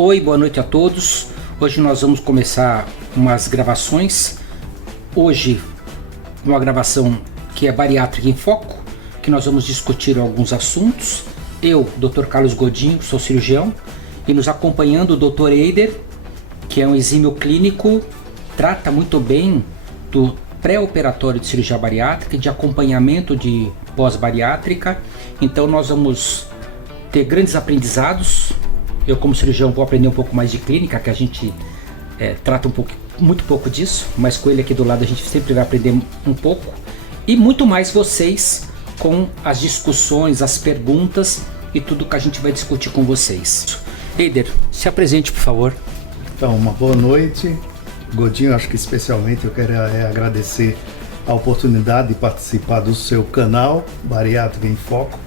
Oi, boa noite a todos. Hoje nós vamos começar umas gravações. Hoje, uma gravação que é Bariátrica em Foco, que nós vamos discutir alguns assuntos. Eu, Dr. Carlos Godinho, sou cirurgião, e nos acompanhando o Dr. Eider, que é um exímio clínico, trata muito bem do pré-operatório de cirurgia bariátrica e de acompanhamento de pós-bariátrica. Então nós vamos ter grandes aprendizados. Eu, como cirurgião, vou aprender um pouco mais de clínica, que a gente trata muito pouco disso, mas com ele aqui do lado a gente sempre vai aprender um pouco. E muito mais vocês com as discussões, as perguntas e tudo que a gente vai discutir com vocês. Eider, se apresente, por favor. Então, uma boa noite. Godinho, acho que especialmente eu quero agradecer a oportunidade de participar do seu canal Bariátrica em Foco,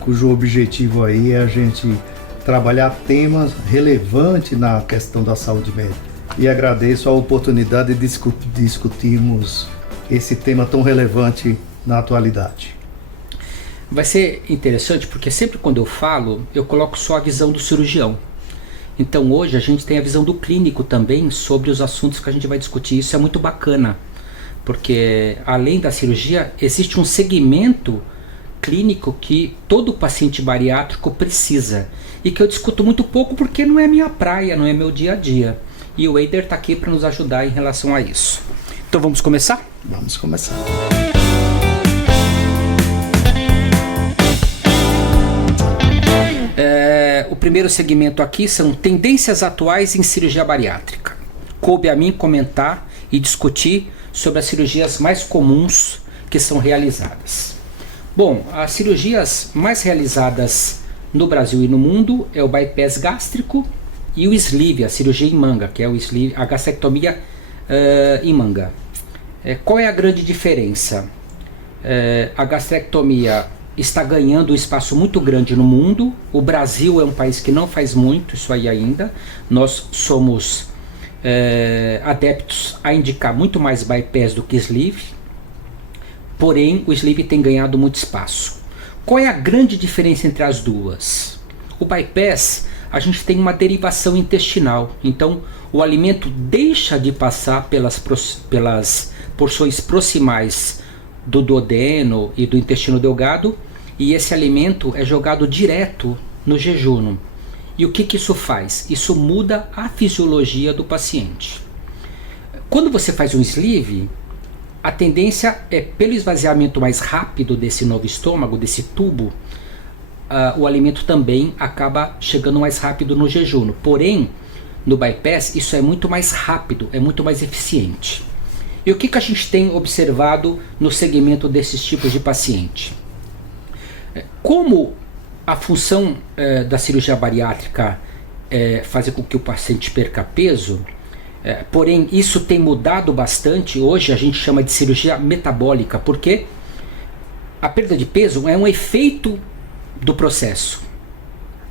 cujo objetivo aí é a gente trabalhar temas relevantes na questão da saúde médica. E agradeço a oportunidade de discutirmos esse tema tão relevante na atualidade. Vai ser interessante porque sempre quando eu falo, eu coloco só a visão do cirurgião. Então hoje a gente tem a visão do clínico também sobre os assuntos que a gente vai discutir. Isso é muito bacana, porque além da cirurgia, existe um segmento clínico que todo paciente bariátrico precisa e que eu discuto muito pouco porque não é minha praia, não é meu dia a dia. E o Eider está aqui para nos ajudar em relação a isso. Então vamos começar? Vamos começar. O primeiro segmento aqui são tendências atuais em cirurgia bariátrica. Coube a mim comentar e discutir sobre as cirurgias mais comuns que são realizadas. Bom, as cirurgias mais realizadas no Brasil e no mundo é o bypass gástrico e o sleeve, a cirurgia em manga, que é o sleeve, a gastrectomia em manga. Qual é a grande diferença? A gastrectomia está ganhando um espaço muito grande no mundo. O Brasil é um país que não faz muito isso aí ainda. Nós somos adeptos a indicar muito mais bypass do que sleeve. Porém, o sleeve tem ganhado muito espaço. Qual é a grande diferença entre as duas? O bypass, a gente tem uma derivação intestinal. Então, o alimento deixa de passar pelas porções proximais do duodeno e do intestino delgado, e esse alimento é jogado direto no jejum. E o que isso faz? Isso muda a fisiologia do paciente. Quando você faz um sleeve, a tendência é, pelo esvaziamento mais rápido desse novo estômago, desse tubo, o alimento também acaba chegando mais rápido no jejum. Porém, no bypass isso é muito mais rápido, é muito mais eficiente. E o que a gente tem observado no segmento desses tipos de paciente? Como a função da cirurgia bariátrica é fazer com que o paciente perca peso, porém isso tem mudado bastante. Hoje a gente chama de cirurgia metabólica, porque a perda de peso é um efeito do processo.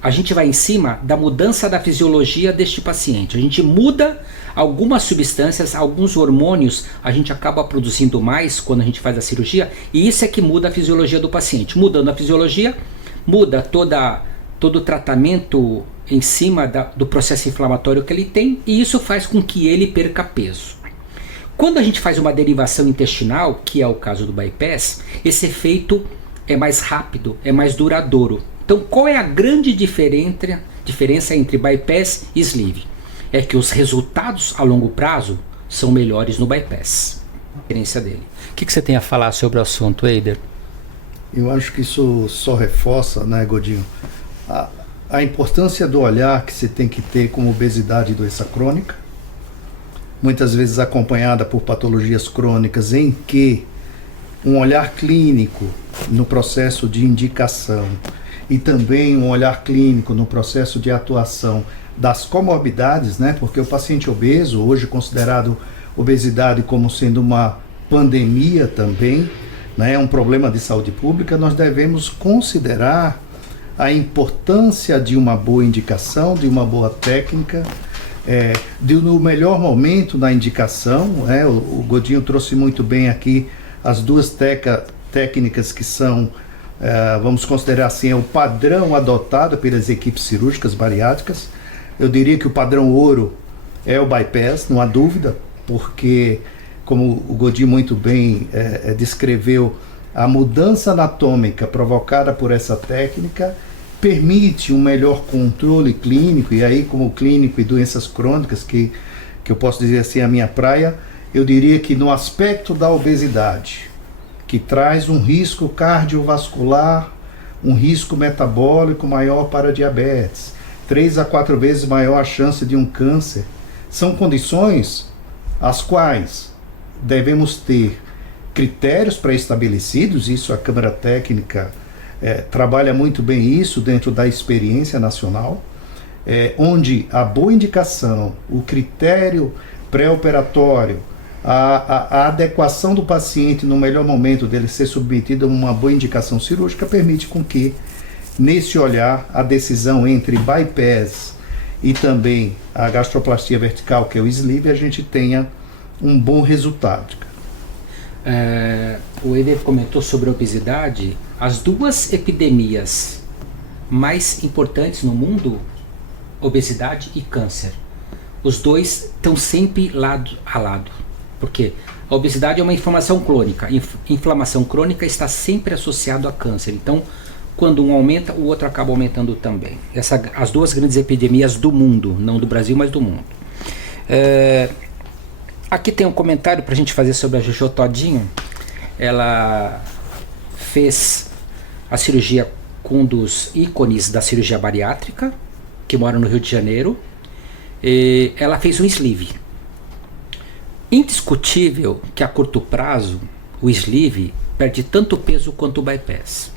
A gente vai em cima da mudança da fisiologia deste paciente. A gente muda algumas substâncias, alguns hormônios, a gente acaba produzindo mais quando a gente faz a cirurgia, e isso é que muda a fisiologia do paciente. Mudando a fisiologia, muda todo o tratamento em cima do processo inflamatório que ele tem, e isso faz com que ele perca peso. Quando a gente faz uma derivação intestinal, que é o caso do bypass, esse efeito é mais rápido, é mais duradouro. Então, qual é a grande diferença entre bypass e sleeve? É que os resultados a longo prazo são melhores no bypass. A diferença dele. O que você tem a falar sobre o assunto, Eider? Eu acho que isso só reforça, né, Godinho, a importância do olhar que se tem que ter com obesidade e doença crônica, muitas vezes acompanhada por patologias crônicas, em que um olhar clínico no processo de indicação e também um olhar clínico no processo de atuação das comorbidades, né? Porque o paciente obeso, hoje considerado obesidade como sendo uma pandemia também, né? Um problema de saúde pública, nós devemos considerar a importância de uma boa indicação, de uma boa técnica, no melhor momento na indicação. O Godinho trouxe muito bem aqui as duas técnicas que são vamos considerar assim, é o padrão adotado pelas equipes cirúrgicas bariátricas, Eu diria que o padrão ouro é o bypass, não há dúvida, porque, como o Godin muito bem descreveu, a mudança anatômica provocada por essa técnica permite um melhor controle clínico, e aí como clínico e doenças crônicas, que eu posso dizer assim, a minha praia, eu diria que no aspecto da obesidade, que traz um risco cardiovascular, um risco metabólico maior para diabetes, 3 a 4 vezes maior a chance de um câncer, são condições as quais devemos ter critérios pré-estabelecidos, isso a Câmara Técnica trabalha muito bem isso dentro da experiência nacional, onde a boa indicação, o critério pré-operatório, a adequação do paciente no melhor momento dele ser submetido a uma boa indicação cirúrgica permite com que, nesse olhar, a decisão entre bypass e também a gastroplastia vertical, que é o sleeve, a gente tenha um bom resultado. O Eder comentou sobre a obesidade. As duas epidemias mais importantes no mundo, obesidade e câncer, os dois estão sempre lado a lado. Porque a obesidade é uma inflamação crônica. Inflamação crônica está sempre associado a câncer. Então, quando um aumenta, o outro acaba aumentando também. As duas grandes epidemias do mundo, não do Brasil, mas do mundo. Aqui tem um comentário para a gente fazer sobre a Jojo Todinho. Ela fez a cirurgia com um dos ícones da cirurgia bariátrica, que mora no Rio de Janeiro. E ela fez um sleeve. Indiscutível que a curto prazo o sleeve perde tanto peso quanto o bypass.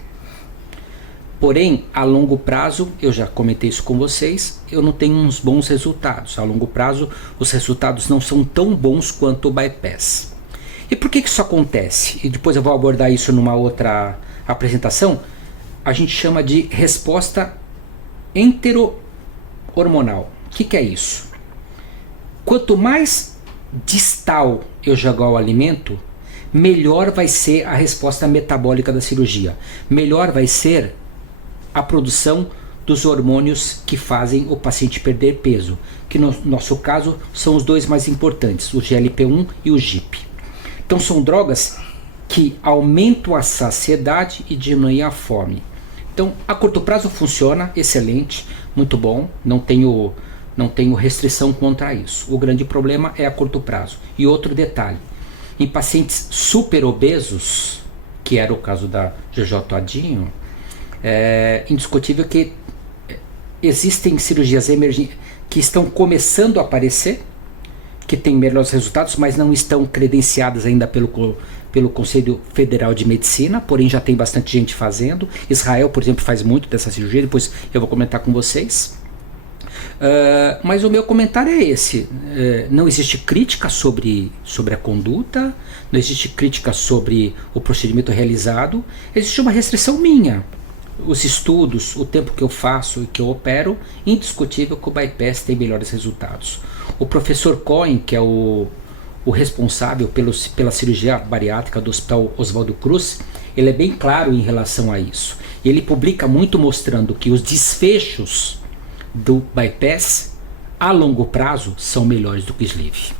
Porém, a longo prazo, eu já comentei isso com vocês, eu não tenho uns bons resultados. A longo prazo, os resultados não são tão bons quanto o bypass. E por que isso acontece? E depois eu vou abordar isso numa outra apresentação. A gente chama de resposta entero-hormonal. O que é isso? Quanto mais distal eu jogar o alimento, melhor vai ser a resposta metabólica da cirurgia. Melhor vai ser a produção dos hormônios que fazem o paciente perder peso, que no nosso caso são os dois mais importantes, o GLP-1 e o GIP. Então são drogas que aumentam a saciedade e diminuem a fome. Então a curto prazo funciona, excelente, muito bom, não tenho restrição contra isso. O grande problema é a curto prazo. E outro detalhe, em pacientes super obesos, que era o caso da Jojo Todinho, é indiscutível que existem cirurgias emergentes que estão começando a aparecer, que têm melhores resultados, mas não estão credenciadas ainda pelo Conselho Federal de Medicina, porém já tem bastante gente fazendo. Israel, por exemplo, faz muito dessa cirurgia, depois eu vou comentar com vocês. Mas o meu comentário é esse. Não existe crítica sobre a conduta, não existe crítica sobre o procedimento realizado, existe uma restrição minha. Os estudos, o tempo que eu faço e que eu opero, indiscutível que o bypass tem melhores resultados. O professor Cohen, que é o responsável pela cirurgia bariátrica do Hospital Oswaldo Cruz, ele é bem claro em relação a isso. Ele publica muito mostrando que os desfechos do bypass a longo prazo são melhores do que o sleeve.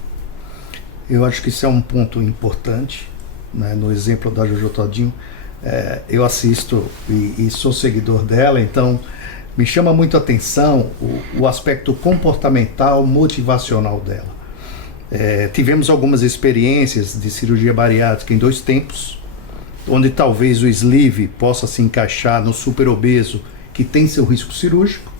Eu acho que isso é um ponto importante, né? No exemplo da Jojo Todinho, eu assisto e sou seguidor dela, então me chama muito a atenção o aspecto comportamental, motivacional dela. Tivemos algumas experiências de cirurgia bariátrica em 2 tempos, onde talvez o sleeve possa se encaixar no super obeso que tem seu risco cirúrgico,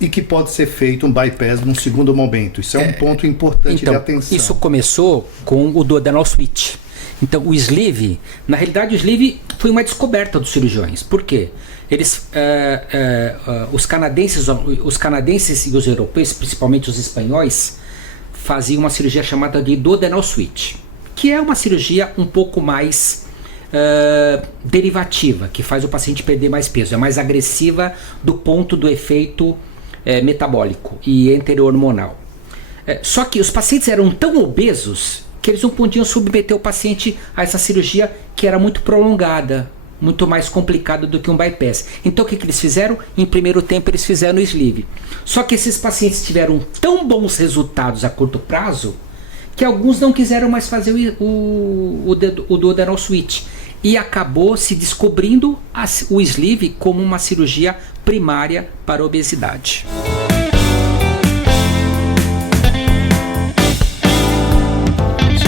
e que pode ser feito um bypass num segundo momento. Isso é um ponto importante de atenção. Isso começou com o duodenal switch. Então o sleeve, na realidade o sleeve foi uma descoberta dos cirurgiões. Por quê? Os canadenses e os europeus, principalmente os espanhóis, faziam uma cirurgia chamada de duodenal switch, que é uma cirurgia um pouco mais derivativa, que faz o paciente perder mais peso, é mais agressiva do ponto do efeito metabólico e enterohormonal. Só que os pacientes eram tão obesos que eles não podiam submeter o paciente a essa cirurgia, que era muito prolongada, muito mais complicado do que um bypass. Então o que eles fizeram? Em primeiro tempo eles fizeram o sleeve. Só que esses pacientes tiveram tão bons resultados a curto prazo que alguns não quiseram mais fazer o duodenal switch. E acabou se descobrindo o sleeve como uma cirurgia primária para a obesidade.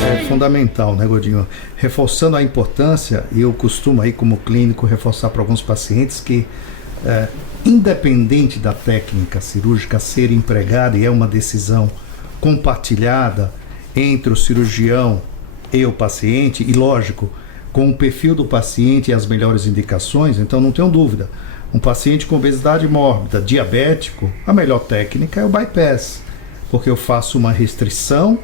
É fundamental, né, Godinho? Reforçando a importância, e eu costumo aí como clínico reforçar para alguns pacientes que independente da técnica cirúrgica ser empregada, e é uma decisão compartilhada entre o cirurgião e o paciente, e lógico, com o perfil do paciente e as melhores indicações, então não tenho dúvida, um paciente com obesidade mórbida, diabético, a melhor técnica é o bypass, porque eu faço uma restrição,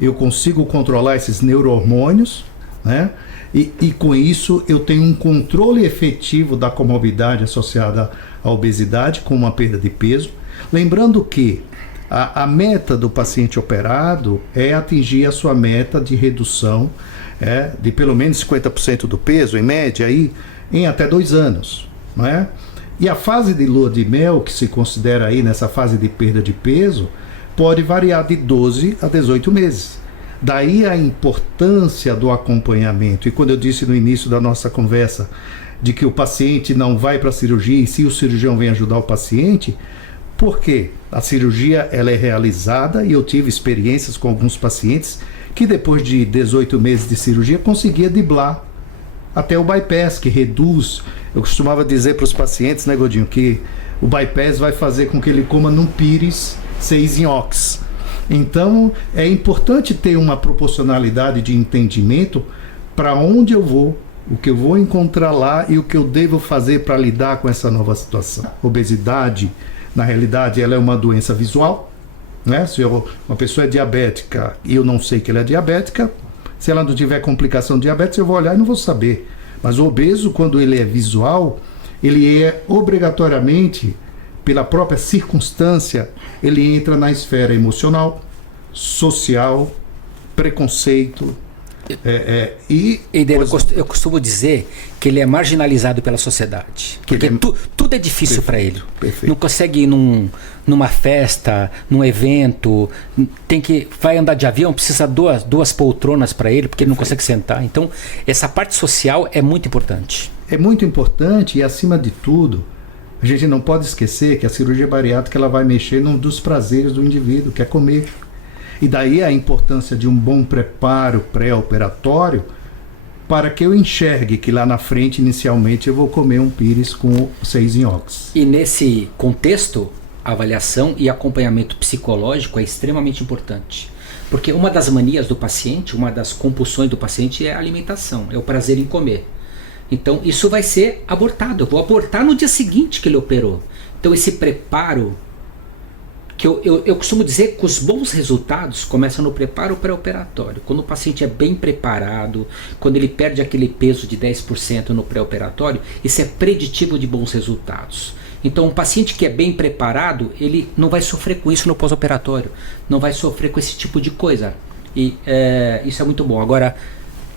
eu consigo controlar esses neurohormônios, né? E com isso eu tenho um controle efetivo da comorbidade associada à obesidade com uma perda de peso. Lembrando que a meta do paciente operado é atingir a sua meta de redução de pelo menos 50% do peso, em média, aí, em até 2 anos. Não é? E a fase de lua de mel, que se considera aí nessa fase de perda de peso, pode variar de 12 a 18 meses. Daí a importância do acompanhamento. E quando eu disse no início da nossa conversa de que o paciente não vai para a cirurgia e se o cirurgião vem ajudar o paciente, porque a cirurgia ela é realizada e eu tive experiências com alguns pacientes que depois de 18 meses de cirurgia conseguia driblar até o bypass, que reduz. Eu costumava dizer para os pacientes, né, Godinho, que o bypass vai fazer com que ele coma num pires 6 em ox. Então é importante ter uma proporcionalidade de entendimento para onde eu vou, o que eu vou encontrar lá e o que eu devo fazer para lidar com essa nova situação. Obesidade, na realidade, ela é uma doença visual, né? Se uma pessoa é diabética e eu não sei que ela é diabética, se ela não tiver complicação de diabetes, eu vou olhar e não vou saber. Mas o obeso, quando ele é visual, ele é obrigatoriamente, pela própria circunstância, ele entra na esfera emocional, social, preconceito. Eu costumo dizer que ele é marginalizado pela sociedade. Porque tudo é difícil para ele. Perfeito. Não consegue ir numa festa, num evento, vai andar de avião, precisa duas poltronas para ele, porque ele não consegue sentar. Então, essa parte social é muito importante. É muito importante e, acima de tudo, a gente não pode esquecer que a cirurgia bariátrica ela vai mexer num dos prazeres do indivíduo, que é comer. E daí a importância de um bom preparo pré-operatório para que eu enxergue que lá na frente, inicialmente, eu vou comer um pires com 6 em ox. E nesse contexto, avaliação e acompanhamento psicológico é extremamente importante. Porque uma das manias do paciente, uma das compulsões do paciente é a alimentação, é o prazer em comer. Então isso vai ser abortado, eu vou abortar no dia seguinte que ele operou. Então esse preparo, que eu costumo dizer que os bons resultados começam no preparo pré-operatório. Quando o paciente é bem preparado, quando ele perde aquele peso de 10% no pré-operatório, isso é preditivo de bons resultados. Então um paciente que é bem preparado, ele não vai sofrer com isso no pós-operatório, não vai sofrer com esse tipo de coisa. E isso é muito bom. Agora,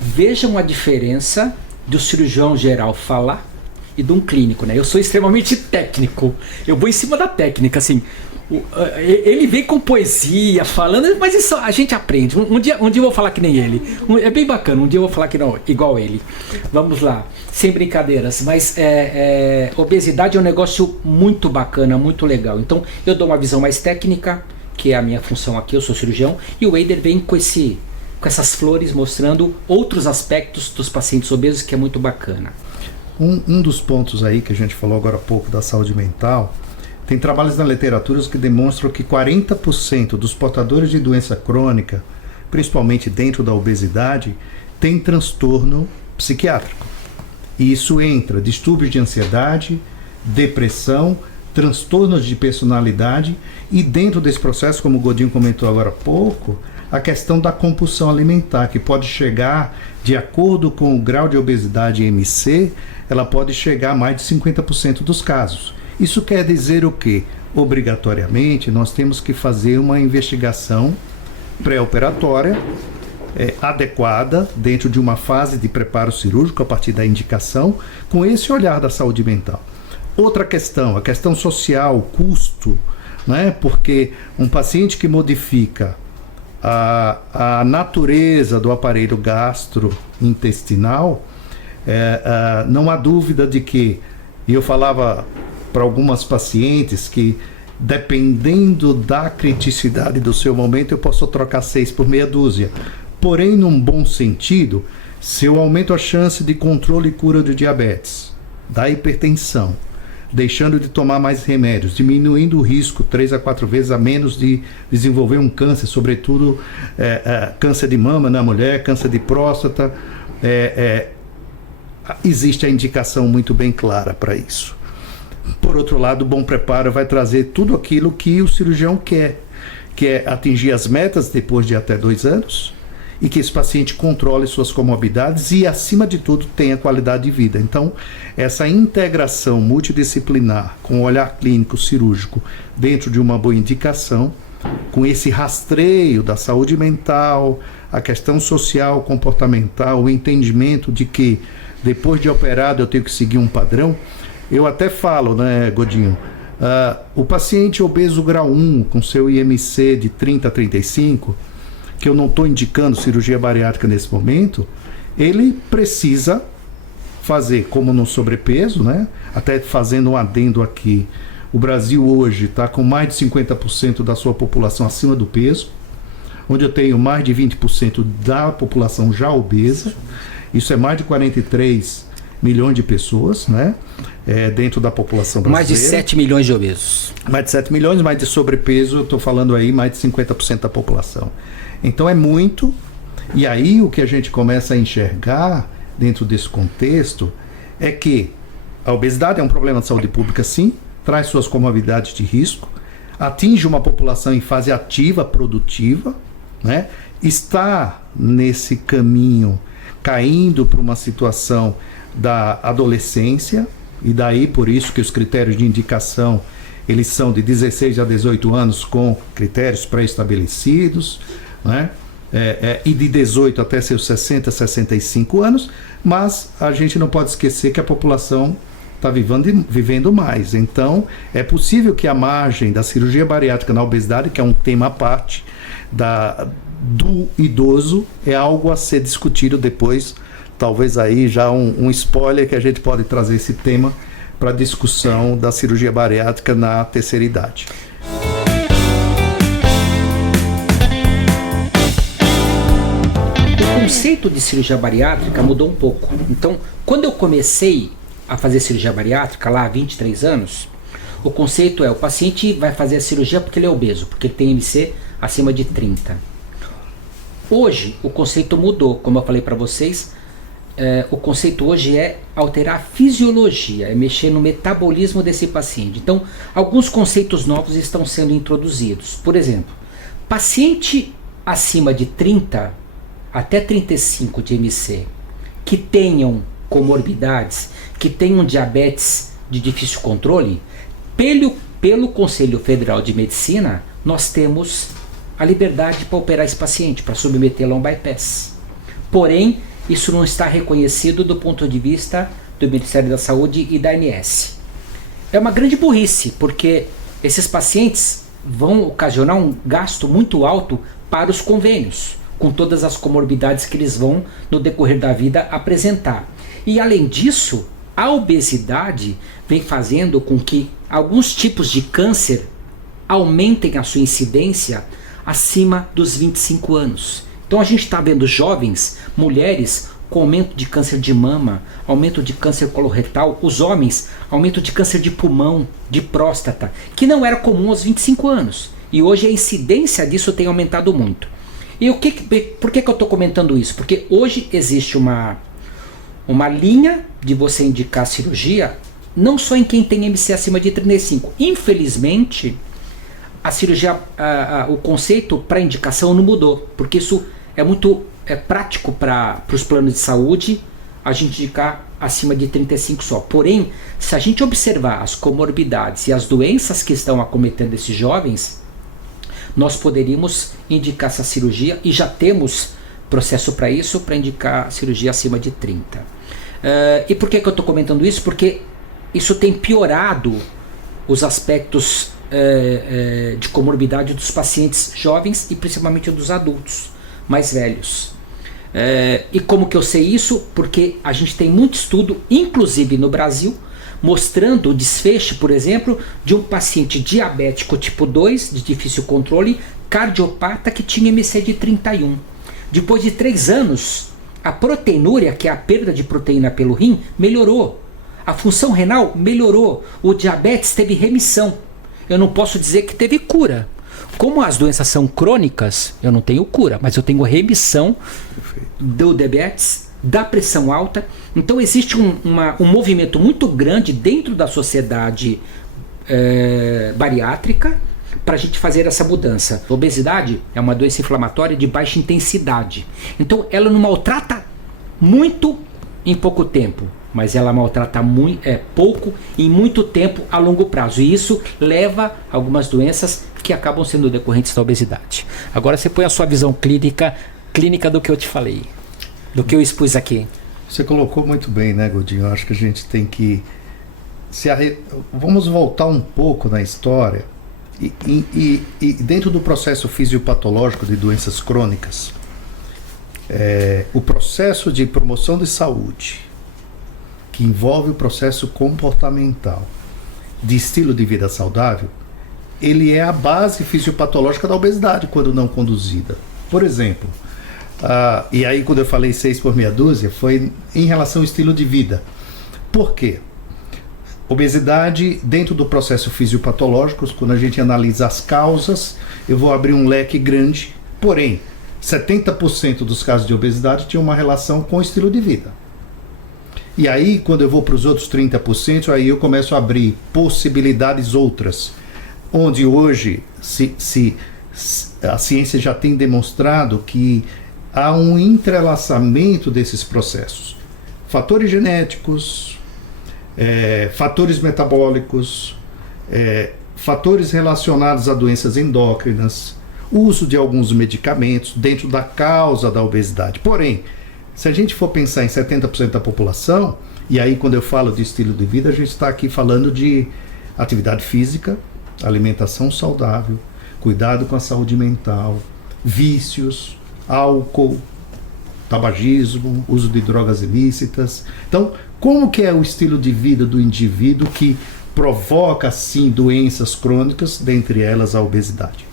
vejam a diferença do cirurgião geral falar e de um clínico, né? Eu sou extremamente técnico, eu vou em cima da técnica, assim. Ele vem com poesia, falando, mas isso a gente aprende. Um dia eu vou falar que nem ele. É bem bacana, um dia eu vou falar que não, igual ele. Vamos lá, sem brincadeiras. Mas obesidade é um negócio muito bacana, muito legal. Então eu dou uma visão mais técnica, que é a minha função aqui, eu sou cirurgião, e o Eider vem com essas flores mostrando outros aspectos dos pacientes obesos, que é muito bacana. Um dos pontos aí que a gente falou agora há pouco da saúde mental, tem trabalhos na literatura que demonstram que 40% dos portadores de doença crônica, principalmente dentro da obesidade, tem transtorno psiquiátrico. E isso entra distúrbios de ansiedade, depressão, transtornos de personalidade e dentro desse processo, como o Godinho comentou agora há pouco, a questão da compulsão alimentar, que pode chegar, de acordo com o grau de obesidade MC, ela pode chegar a mais de 50% dos casos. Isso quer dizer o quê? Obrigatoriamente, nós temos que fazer uma investigação pré-operatória adequada dentro de uma fase de preparo cirúrgico a partir da indicação, com esse olhar da saúde mental. Outra questão, a questão social, o custo, né? Porque um paciente que modifica a natureza do aparelho gastrointestinal, não há dúvida de que, e eu falava para algumas pacientes que, dependendo da criticidade do seu momento, eu posso trocar 6 por meia dúzia. Porém, num bom sentido, se eu aumento a chance de controle e cura do diabetes, da hipertensão, deixando de tomar mais remédios, diminuindo o risco 3 a 4 vezes a menos de desenvolver um câncer, sobretudo câncer de mama na mulher, câncer de próstata, existe a indicação muito bem clara para isso. Por outro lado, o bom preparo vai trazer tudo aquilo que o cirurgião quer, que é atingir as metas depois de até 2 anos, e que esse paciente controle suas comorbidades e, acima de tudo, tenha qualidade de vida. Então, essa integração multidisciplinar com o olhar clínico cirúrgico dentro de uma boa indicação, com esse rastreio da saúde mental, a questão social, comportamental, o entendimento de que depois de operado eu tenho que seguir um padrão. Eu até falo, né, Godinho, o paciente obeso grau 1 com seu IMC de 30 a 35, que eu não estou indicando cirurgia bariátrica nesse momento, ele precisa fazer, como no sobrepeso, né? Até fazendo um adendo aqui, o Brasil hoje está com mais de 50% da sua população acima do peso, onde eu tenho mais de 20% da população já obesa, isso é mais de 43 milhões de pessoas, né? Dentro da população brasileira. Mais de 7 milhões de obesos. Mais de 7 milhões, mais de sobrepeso, eu estou falando aí mais de 50% da população. Então é muito, e aí o que a gente começa a enxergar dentro desse contexto é que a obesidade é um problema de saúde pública, sim, traz suas comorbidades de risco, atinge uma população em fase ativa, produtiva, né? Está nesse caminho caindo para uma situação da adolescência, e daí por isso que os critérios de indicação eles são de 16 a 18 anos com critérios pré-estabelecidos, né? E de 18 até seus 60, 65 anos, mas a gente não pode esquecer que a população está vivendo mais. Então, é possível que a margem da cirurgia bariátrica na obesidade, que é um tema à parte do idoso, é algo a ser discutido depois, talvez aí já um spoiler que a gente pode trazer esse tema para a discussão da cirurgia bariátrica na terceira idade. O conceito de cirurgia bariátrica mudou um pouco. Então, quando eu comecei a fazer cirurgia bariátrica, lá há 23 anos, o conceito o paciente vai fazer a cirurgia porque ele é obeso, porque ele tem IMC acima de 30. Hoje, o conceito mudou, como eu falei para vocês, o conceito hoje é alterar a fisiologia, é mexer no metabolismo desse paciente. Então, alguns conceitos novos estão sendo introduzidos. Por exemplo, paciente acima de 30 até 35 de IMC, que tenham comorbidades, que tenham diabetes de difícil controle, pelo Conselho Federal de Medicina, nós temos a liberdade para operar esse paciente, para submetê-lo a um bypass. Porém, isso não está reconhecido do ponto de vista do Ministério da Saúde e da ANS. É uma grande burrice, porque esses pacientes vão ocasionar um gasto muito alto para os convênios, com todas as comorbidades que eles vão, no decorrer da vida, apresentar. E além disso, a obesidade vem fazendo com que alguns tipos de câncer aumentem a sua incidência acima dos 25 anos. Então a gente está vendo jovens, mulheres com aumento de câncer de mama, aumento de câncer coloretal, os homens, aumento de câncer de pulmão, de próstata, que não era comum aos 25 anos. E hoje a incidência disso tem aumentado muito. E por que eu estou comentando isso? Porque hoje existe uma linha de você indicar cirurgia, não só em quem tem MC acima de 35. Infelizmente, a cirurgia, o conceito para indicação não mudou, porque isso é muito prático para os planos de saúde, a gente indicar acima de 35 só. Porém, se a gente observar as comorbidades e as doenças que estão acometendo esses jovens, nós poderíamos indicar essa cirurgia, e já temos processo para isso, para indicar cirurgia acima de 30. E por que eu estou comentando isso? Porque isso tem piorado os aspectos de comorbidade dos pacientes jovens e principalmente dos adultos mais velhos. E como que eu sei isso? Porque a gente tem muito estudo, inclusive no Brasil, mostrando o desfecho, por exemplo, de um paciente diabético tipo 2, de difícil controle, cardiopata, que tinha MC de 31. Depois de 3 anos, a proteinúria, que é a perda de proteína pelo rim, melhorou. A função renal melhorou. O diabetes teve remissão. Eu não posso dizer que teve cura. Como as doenças são crônicas, eu não tenho cura, mas eu tenho remissão do diabetes, da pressão alta. Então existe um movimento muito grande dentro da sociedade bariátrica para a gente fazer essa mudança. A obesidade é uma doença inflamatória de baixa intensidade. Então ela não maltrata muito em pouco tempo, mas ela maltrata pouco em muito tempo a longo prazo. E isso leva a algumas doenças que acabam sendo decorrentes da obesidade. Agora você põe a sua visão clínica do que eu te falei, do que eu expus aqui. Você colocou muito bem, né, Godinho? Eu acho que a gente tem que vamos voltar um pouco na história e dentro do processo fisiopatológico de doenças crônicas, o processo de promoção de saúde, que envolve o processo comportamental de estilo de vida saudável, ele é a base fisiopatológica da obesidade quando não conduzida. Por exemplo, e aí quando eu falei 6 por meia dúzia, foi em relação ao estilo de vida. Por quê? Obesidade, dentro do processo fisiopatológico, quando a gente analisa as causas, eu vou abrir um leque grande, porém, 70% dos casos de obesidade tinham uma relação com o estilo de vida. E aí, quando eu vou para os outros 30%, aí eu começo a abrir possibilidades outras, onde hoje a ciência já tem demonstrado que há um entrelaçamento desses processos. Fatores genéticos, fatores metabólicos, fatores relacionados a doenças endócrinas, uso de alguns medicamentos dentro da causa da obesidade. Porém, se a gente for pensar em 70% da população, e aí quando eu falo de estilo de vida, a gente está aqui falando de atividade física, alimentação saudável, cuidado com a saúde mental, vícios, álcool, tabagismo, uso de drogas ilícitas. Então, como que é o estilo de vida do indivíduo que provoca, sim, doenças crônicas, dentre elas a obesidade?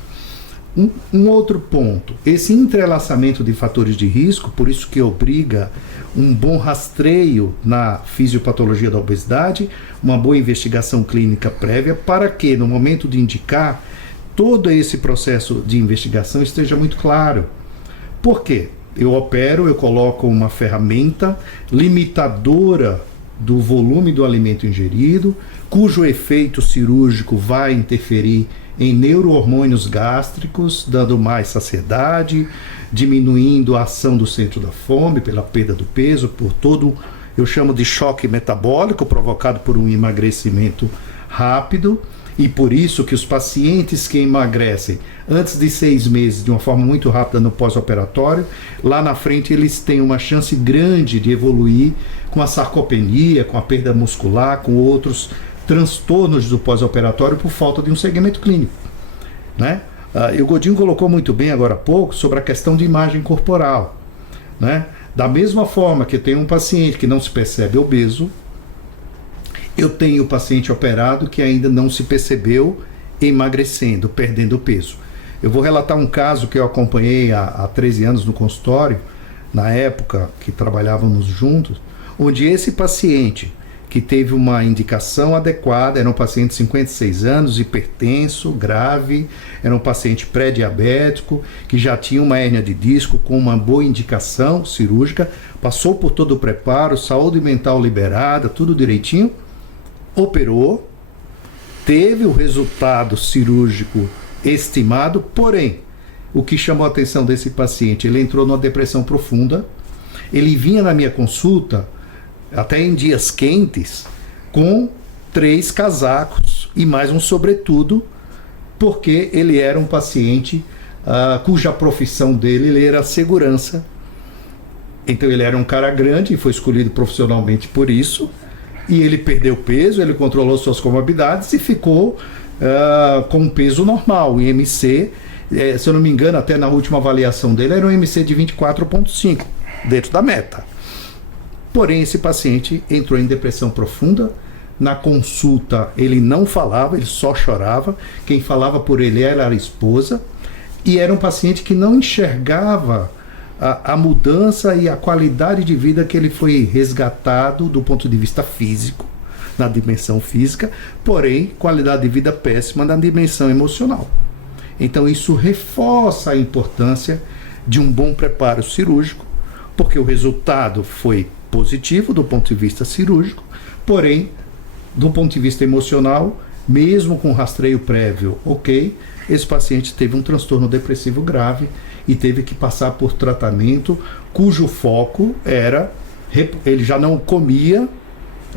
Um outro ponto, esse entrelaçamento de fatores de risco, por isso que obriga um bom rastreio na fisiopatologia da obesidade, uma boa investigação clínica prévia, para que no momento de indicar, todo esse processo de investigação esteja muito claro. Por quê? Eu coloco uma ferramenta limitadora do volume do alimento ingerido, cujo efeito cirúrgico vai interferir em neurohormônios gástricos, dando mais saciedade, diminuindo a ação do centro da fome pela perda do peso, por todo, eu chamo de choque metabólico provocado por um emagrecimento rápido, e por isso que os pacientes que emagrecem antes de 6 meses de uma forma muito rápida no pós-operatório, lá na frente eles têm uma chance grande de evoluir com a sarcopenia, com a perda muscular, com outros transtornos do pós-operatório por falta de um segmento clínico, né? E o Godinho colocou muito bem agora há pouco sobre a questão de imagem corporal, né? Da mesma forma que eu tenho um paciente que não se percebe obeso, eu tenho o paciente operado que ainda não se percebeu emagrecendo, perdendo peso. Eu vou relatar um caso que eu acompanhei há 13 anos no consultório, na época que trabalhávamos juntos, onde esse paciente que teve uma indicação adequada, era um paciente de 56 anos, hipertenso, grave, era um paciente pré-diabético, que já tinha uma hérnia de disco com uma boa indicação cirúrgica, passou por todo o preparo, saúde mental liberada, tudo direitinho, operou, teve o resultado cirúrgico estimado, porém, o que chamou a atenção desse paciente, ele entrou numa depressão profunda, ele vinha na minha consulta, até em dias quentes, com 3 casacos e mais um sobretudo, porque ele era um paciente cuja profissão dele ele era segurança Então ele era um cara grande e foi escolhido profissionalmente por isso. E ele perdeu peso, ele controlou suas comorbidades e ficou com um peso normal. O IMC, se eu não me engano, até na última avaliação dele, era um IMC de 24,5, dentro da meta. Porém, esse paciente entrou em depressão profunda. Na consulta, ele não falava, ele só chorava. Quem falava por ele era a esposa. E era um paciente que não enxergava a mudança e a qualidade de vida que ele foi resgatado do ponto de vista físico, na dimensão física, porém, qualidade de vida péssima na dimensão emocional. Então, isso reforça a importância de um bom preparo cirúrgico, porque o resultado foi positivo do ponto de vista cirúrgico, porém, do ponto de vista emocional, mesmo com rastreio prévio, ok, esse paciente teve um transtorno depressivo grave e teve que passar por tratamento cujo foco era, ele já não comia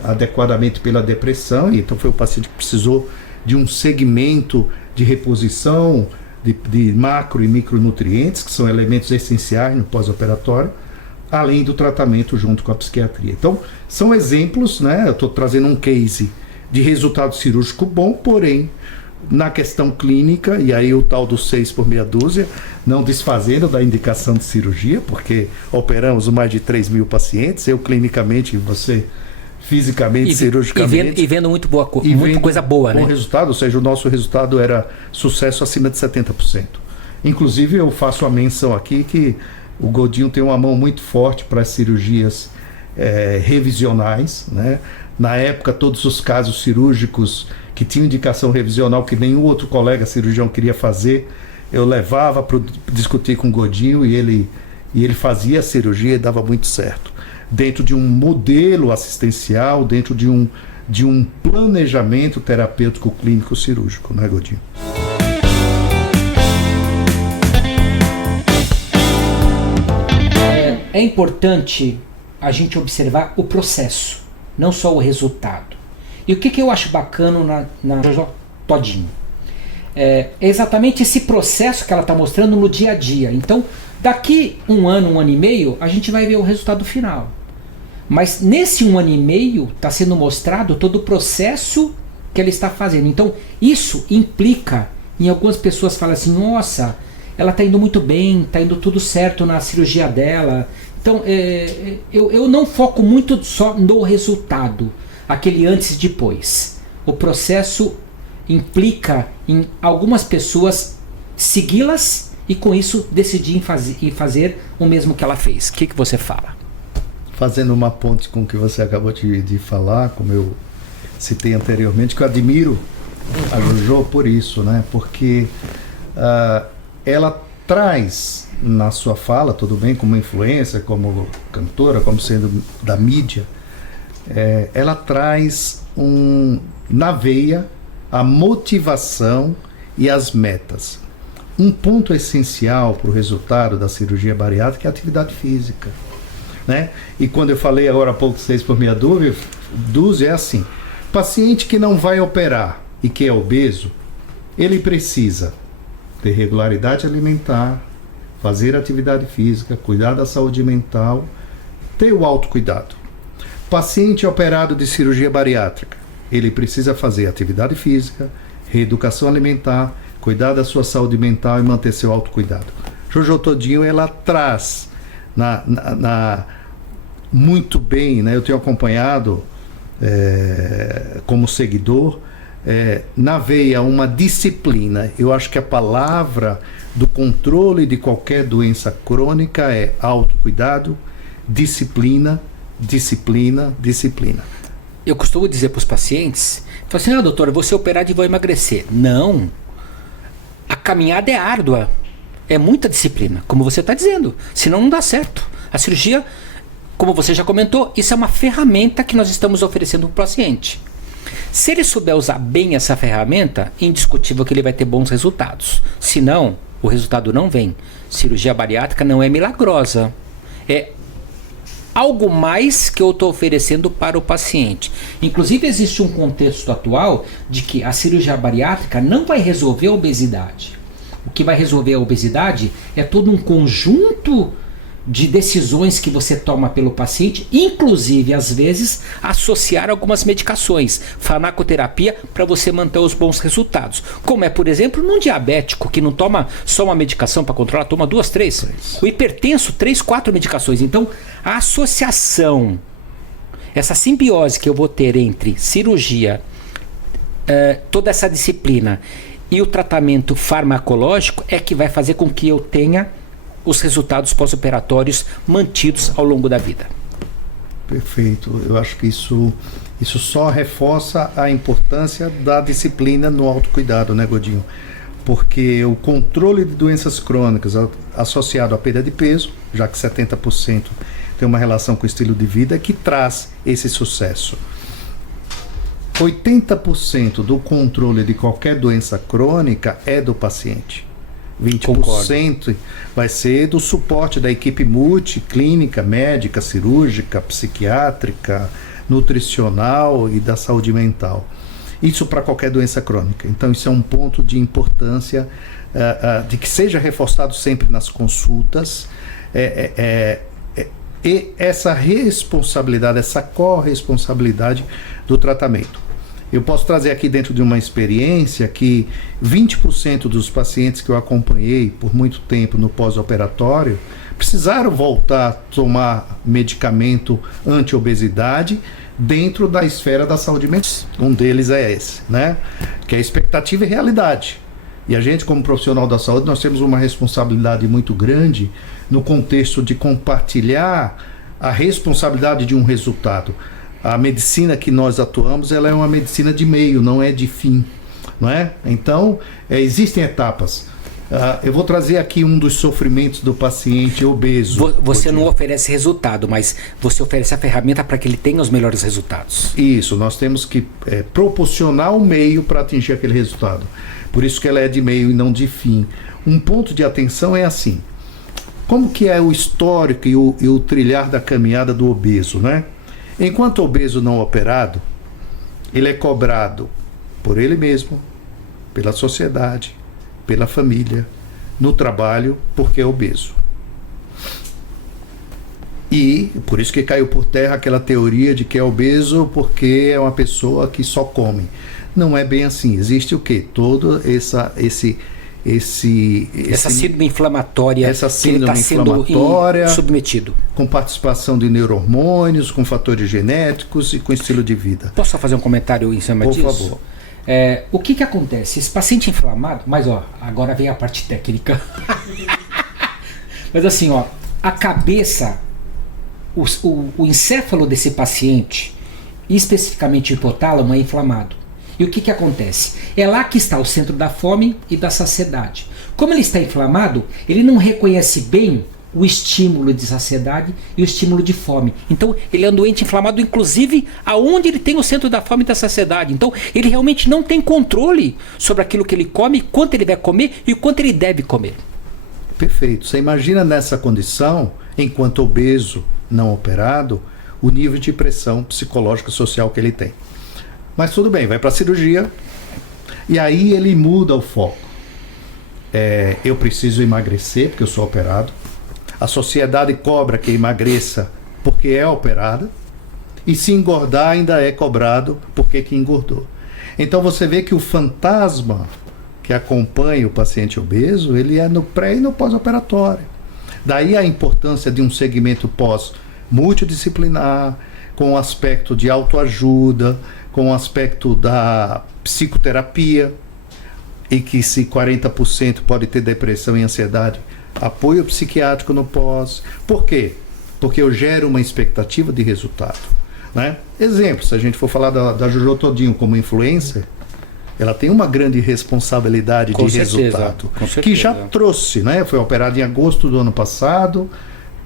adequadamente pela depressão, então foi o paciente que precisou de um segmento de reposição de macro e micronutrientes, que são elementos essenciais no pós-operatório, além do tratamento junto com a psiquiatria. Então, são exemplos, né? Eu estou trazendo um case de resultado cirúrgico bom, porém, na questão clínica, e aí o tal do 6 por meia dúzia, não desfazendo da indicação de cirurgia, porque operamos mais de 3.000 pacientes, eu clinicamente, você fisicamente, cirurgicamente. E vendo muita coisa boa, né? Bom resultado, ou seja, o nosso resultado era sucesso acima de 70%. Inclusive, eu faço a menção aqui que o Godinho tem uma mão muito forte para as cirurgias revisionais, né? Na época, todos os casos cirúrgicos que tinham indicação revisional que nenhum outro colega cirurgião queria fazer, eu levava para discutir com o Godinho e ele fazia a cirurgia e dava muito certo. Dentro de um modelo assistencial, dentro de um planejamento terapêutico clínico cirúrgico, né, Godinho? É importante a gente observar o processo, não só o resultado. E o que eu acho bacana na Jojo Todinho? É exatamente esse processo que ela está mostrando no dia a dia. Então, daqui um ano e meio, a gente vai ver o resultado final. Mas nesse 1 ano e meio está sendo mostrado todo o processo que ela está fazendo. Então, isso implica em algumas pessoas falam assim, nossa, ela está indo muito bem, está indo tudo certo na cirurgia dela. Então, eu não foco muito só no resultado, aquele antes e depois. O processo implica em algumas pessoas segui-las e com isso decidir em fazer o mesmo que ela fez. O que você fala? Fazendo uma ponte com o que você acabou de falar, como eu citei anteriormente, que eu admiro a Jojo por isso, né? Porque ela traz na sua fala, tudo bem, como influência, como cantora, como sendo da mídia, ela traz na veia a motivação e as metas. Um ponto essencial para o resultado da cirurgia bariátrica é a atividade física, né? E quando eu falei agora há pouco 6 por meia dúzia, é assim, paciente que não vai operar e que é obeso, ele precisa ter regularidade alimentar, fazer atividade física, cuidar da saúde mental, ter o autocuidado. Paciente operado de cirurgia bariátrica, ele precisa fazer atividade física, reeducação alimentar, cuidar da sua saúde mental e manter seu autocuidado. Jojo Todinho, ela traz muito bem, né? Eu tenho acompanhado como seguidor, na veia uma disciplina. Eu acho que a palavra do controle de qualquer doença crônica é autocuidado, disciplina, disciplina, disciplina. Eu costumo dizer para os pacientes, falo assim, doutor, eu vou ser operado e vou emagrecer. Não, a caminhada é árdua, é muita disciplina, como você está dizendo, senão não dá certo. A cirurgia, como você já comentou, isso é uma ferramenta que nós estamos oferecendo para o paciente. Se ele souber usar bem essa ferramenta, indiscutível que ele vai ter bons resultados. Se não, o resultado não vem. Cirurgia bariátrica não é milagrosa. É algo mais que eu estou oferecendo para o paciente. Inclusive, existe um contexto atual de que a cirurgia bariátrica não vai resolver a obesidade. O que vai resolver a obesidade é todo um conjunto de decisões que você toma pelo paciente, inclusive às vezes associar algumas medicações, farmacoterapia, para você manter os bons resultados. Como é, por exemplo, num diabético que não toma só uma medicação para controlar, toma 2, 3. O hipertenso, 3, 4 medicações. Então, a associação, essa simbiose que eu vou ter entre cirurgia, toda essa disciplina e o tratamento farmacológico é que vai fazer com que eu tenha os resultados pós-operatórios mantidos ao longo da vida. Perfeito. Eu acho que isso só reforça a importância da disciplina no autocuidado, né, Godinho? Porque o controle de doenças crônicas associado à perda de peso, já que 70% tem uma relação com o estilo de vida, que traz esse sucesso. 80% do controle de qualquer doença crônica é do paciente. 20% Concordo. vai ser do suporte da equipe multiclínica, médica, cirúrgica, psiquiátrica, nutricional e da saúde mental. Isso para qualquer doença crônica. Então isso é um ponto de importância de que seja reforçado sempre nas consultas. E essa responsabilidade, essa corresponsabilidade do tratamento. Eu posso trazer aqui dentro de uma experiência que 20% dos pacientes que eu acompanhei por muito tempo no pós-operatório precisaram voltar a tomar medicamento anti-obesidade dentro da esfera da saúde mental. Um deles é esse, né? Que é expectativa e realidade. E a gente, como profissional da saúde, nós temos uma responsabilidade muito grande no contexto de compartilhar a responsabilidade de um resultado. A medicina que nós atuamos, ela é uma medicina de meio, não é de fim, não é? Então, existem etapas. Eu vou trazer aqui um dos sofrimentos do paciente obeso. Você não oferece resultado, mas você oferece a ferramenta para que ele tenha os melhores resultados. Isso, nós temos que proporcionar o meio para atingir aquele resultado. Por isso que ela é de meio e não de fim. Um ponto de atenção é assim: como que é o histórico e o trilhar da caminhada do obeso, né? Enquanto obeso não operado, ele é cobrado por ele mesmo, pela sociedade, pela família, no trabalho, porque é obeso. E por isso que caiu por terra aquela teoria de que é obeso porque é uma pessoa que só come. Não é bem assim. Existe o quê? Todo essa síndrome inflamatória, essa que ele está sendo submetido. Com participação de neurohormônios, com fatores genéticos e com estilo de vida. Posso só fazer um comentário em cima disso? Por favor. O que acontece? Esse paciente inflamado, mas agora vem a parte técnica. Mas assim, a cabeça, o encéfalo desse paciente, especificamente o hipotálamo, é inflamado. E o que acontece? É lá que está o centro da fome e da saciedade. Como ele está inflamado, ele não reconhece bem o estímulo de saciedade e o estímulo de fome. Então, ele é um doente inflamado, inclusive, aonde ele tem o centro da fome e da saciedade. Então, ele realmente não tem controle sobre aquilo que ele come, quanto ele vai comer e o quanto ele deve comer. Perfeito. Você imagina nessa condição, enquanto obeso, não operado, o nível de pressão psicológica e social que ele tem. Mas tudo bem, vai para a cirurgia e aí ele muda o foco. Eu preciso emagrecer porque eu sou operado. A sociedade cobra que emagreça porque é operada. E se engordar ainda é cobrado porque que engordou. Então você vê que o fantasma que acompanha o paciente obeso, ele é no pré e no pós-operatório. Daí a importância de um segmento pós-multidisciplinar, com o aspecto de autoajuda, com o aspecto da psicoterapia, e que se 40% pode ter depressão e ansiedade, apoio psiquiátrico no pós. Por quê? Porque eu gero uma expectativa de resultado, né? Exemplo, se a gente for falar da Jojo Todinho como influencer, ela tem uma grande responsabilidade de resultado, que já trouxe, né? Foi operada em agosto do ano passado,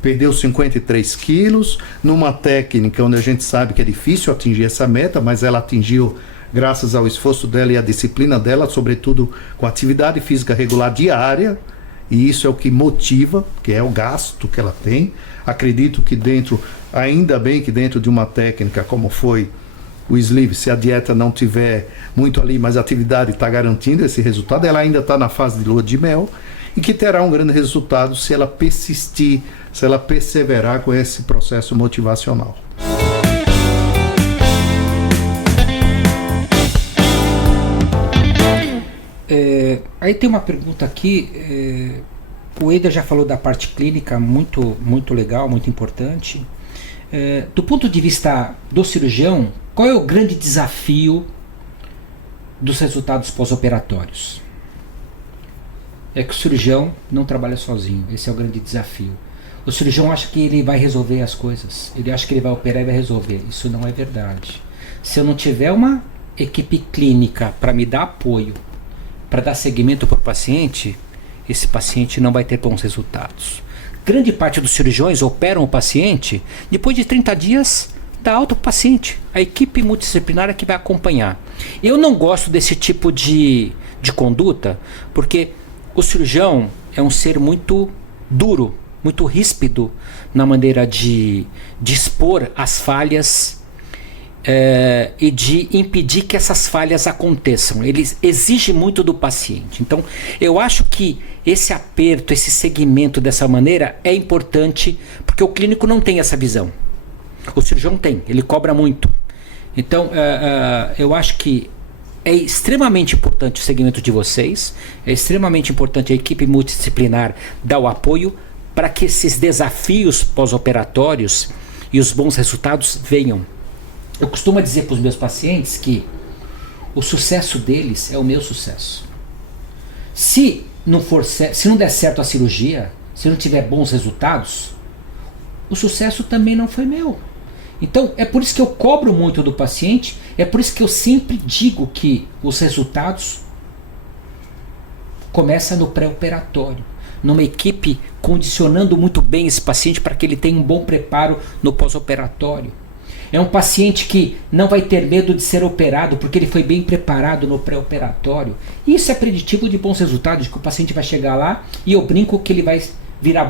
perdeu 53 quilos, numa técnica onde a gente sabe que é difícil atingir essa meta, mas ela atingiu graças ao esforço dela e à disciplina dela, sobretudo com atividade física regular diária, e isso é o que motiva, que é o gasto que ela tem. Acredito que ainda bem que dentro de uma técnica como foi o sleeve, se a dieta não tiver muito ali, mas a atividade está garantindo esse resultado, ela ainda está na fase de lua de mel. e que terá um grande resultado se ela persistir, se ela perseverar com esse processo motivacional. Aí tem uma pergunta aqui, o Eder já falou da parte clínica, muito legal, muito importante. Do ponto de vista do cirurgião, qual é o grande desafio dos resultados pós-operatórios? É que o cirurgião não trabalha sozinho, esse é o grande desafio. O cirurgião acha que ele vai resolver as coisas, ele acha que ele vai operar e vai resolver. Isso não é verdade. Se eu não tiver uma equipe clínica para me dar apoio, para dar seguimento para o paciente, esse paciente não vai ter bons resultados. Grande parte dos cirurgiões operam o paciente, depois de 30 dias dá alta para o paciente. A equipe multidisciplinar é que vai acompanhar. Eu não gosto desse tipo de conduta, porque o cirurgião é um ser muito duro, muito ríspido na maneira de expor as falhas e de impedir que essas falhas aconteçam. Ele exige muito do paciente. Então, eu acho que esse aperto, esse segmento dessa maneira é importante, porque o clínico não tem essa visão. O cirurgião tem, ele cobra muito. Então, eu acho que é extremamente importante o segmento de vocês, é extremamente importante a equipe multidisciplinar dar o apoio para que esses desafios pós-operatórios e os bons resultados venham. Eu costumo dizer para os meus pacientes que o sucesso deles é o meu sucesso. Se não der certo a cirurgia, se não tiver bons resultados, o sucesso também não foi meu. Então é por isso que eu cobro muito do paciente, é por isso que eu sempre digo que os resultados começam no pré-operatório, numa equipe condicionando muito bem esse paciente para que ele tenha um bom preparo no pós-operatório. É um paciente que não vai ter medo de ser operado porque ele foi bem preparado no pré-operatório. Isso é preditivo de bons resultados, que o paciente vai chegar lá e eu brinco que ele vai virar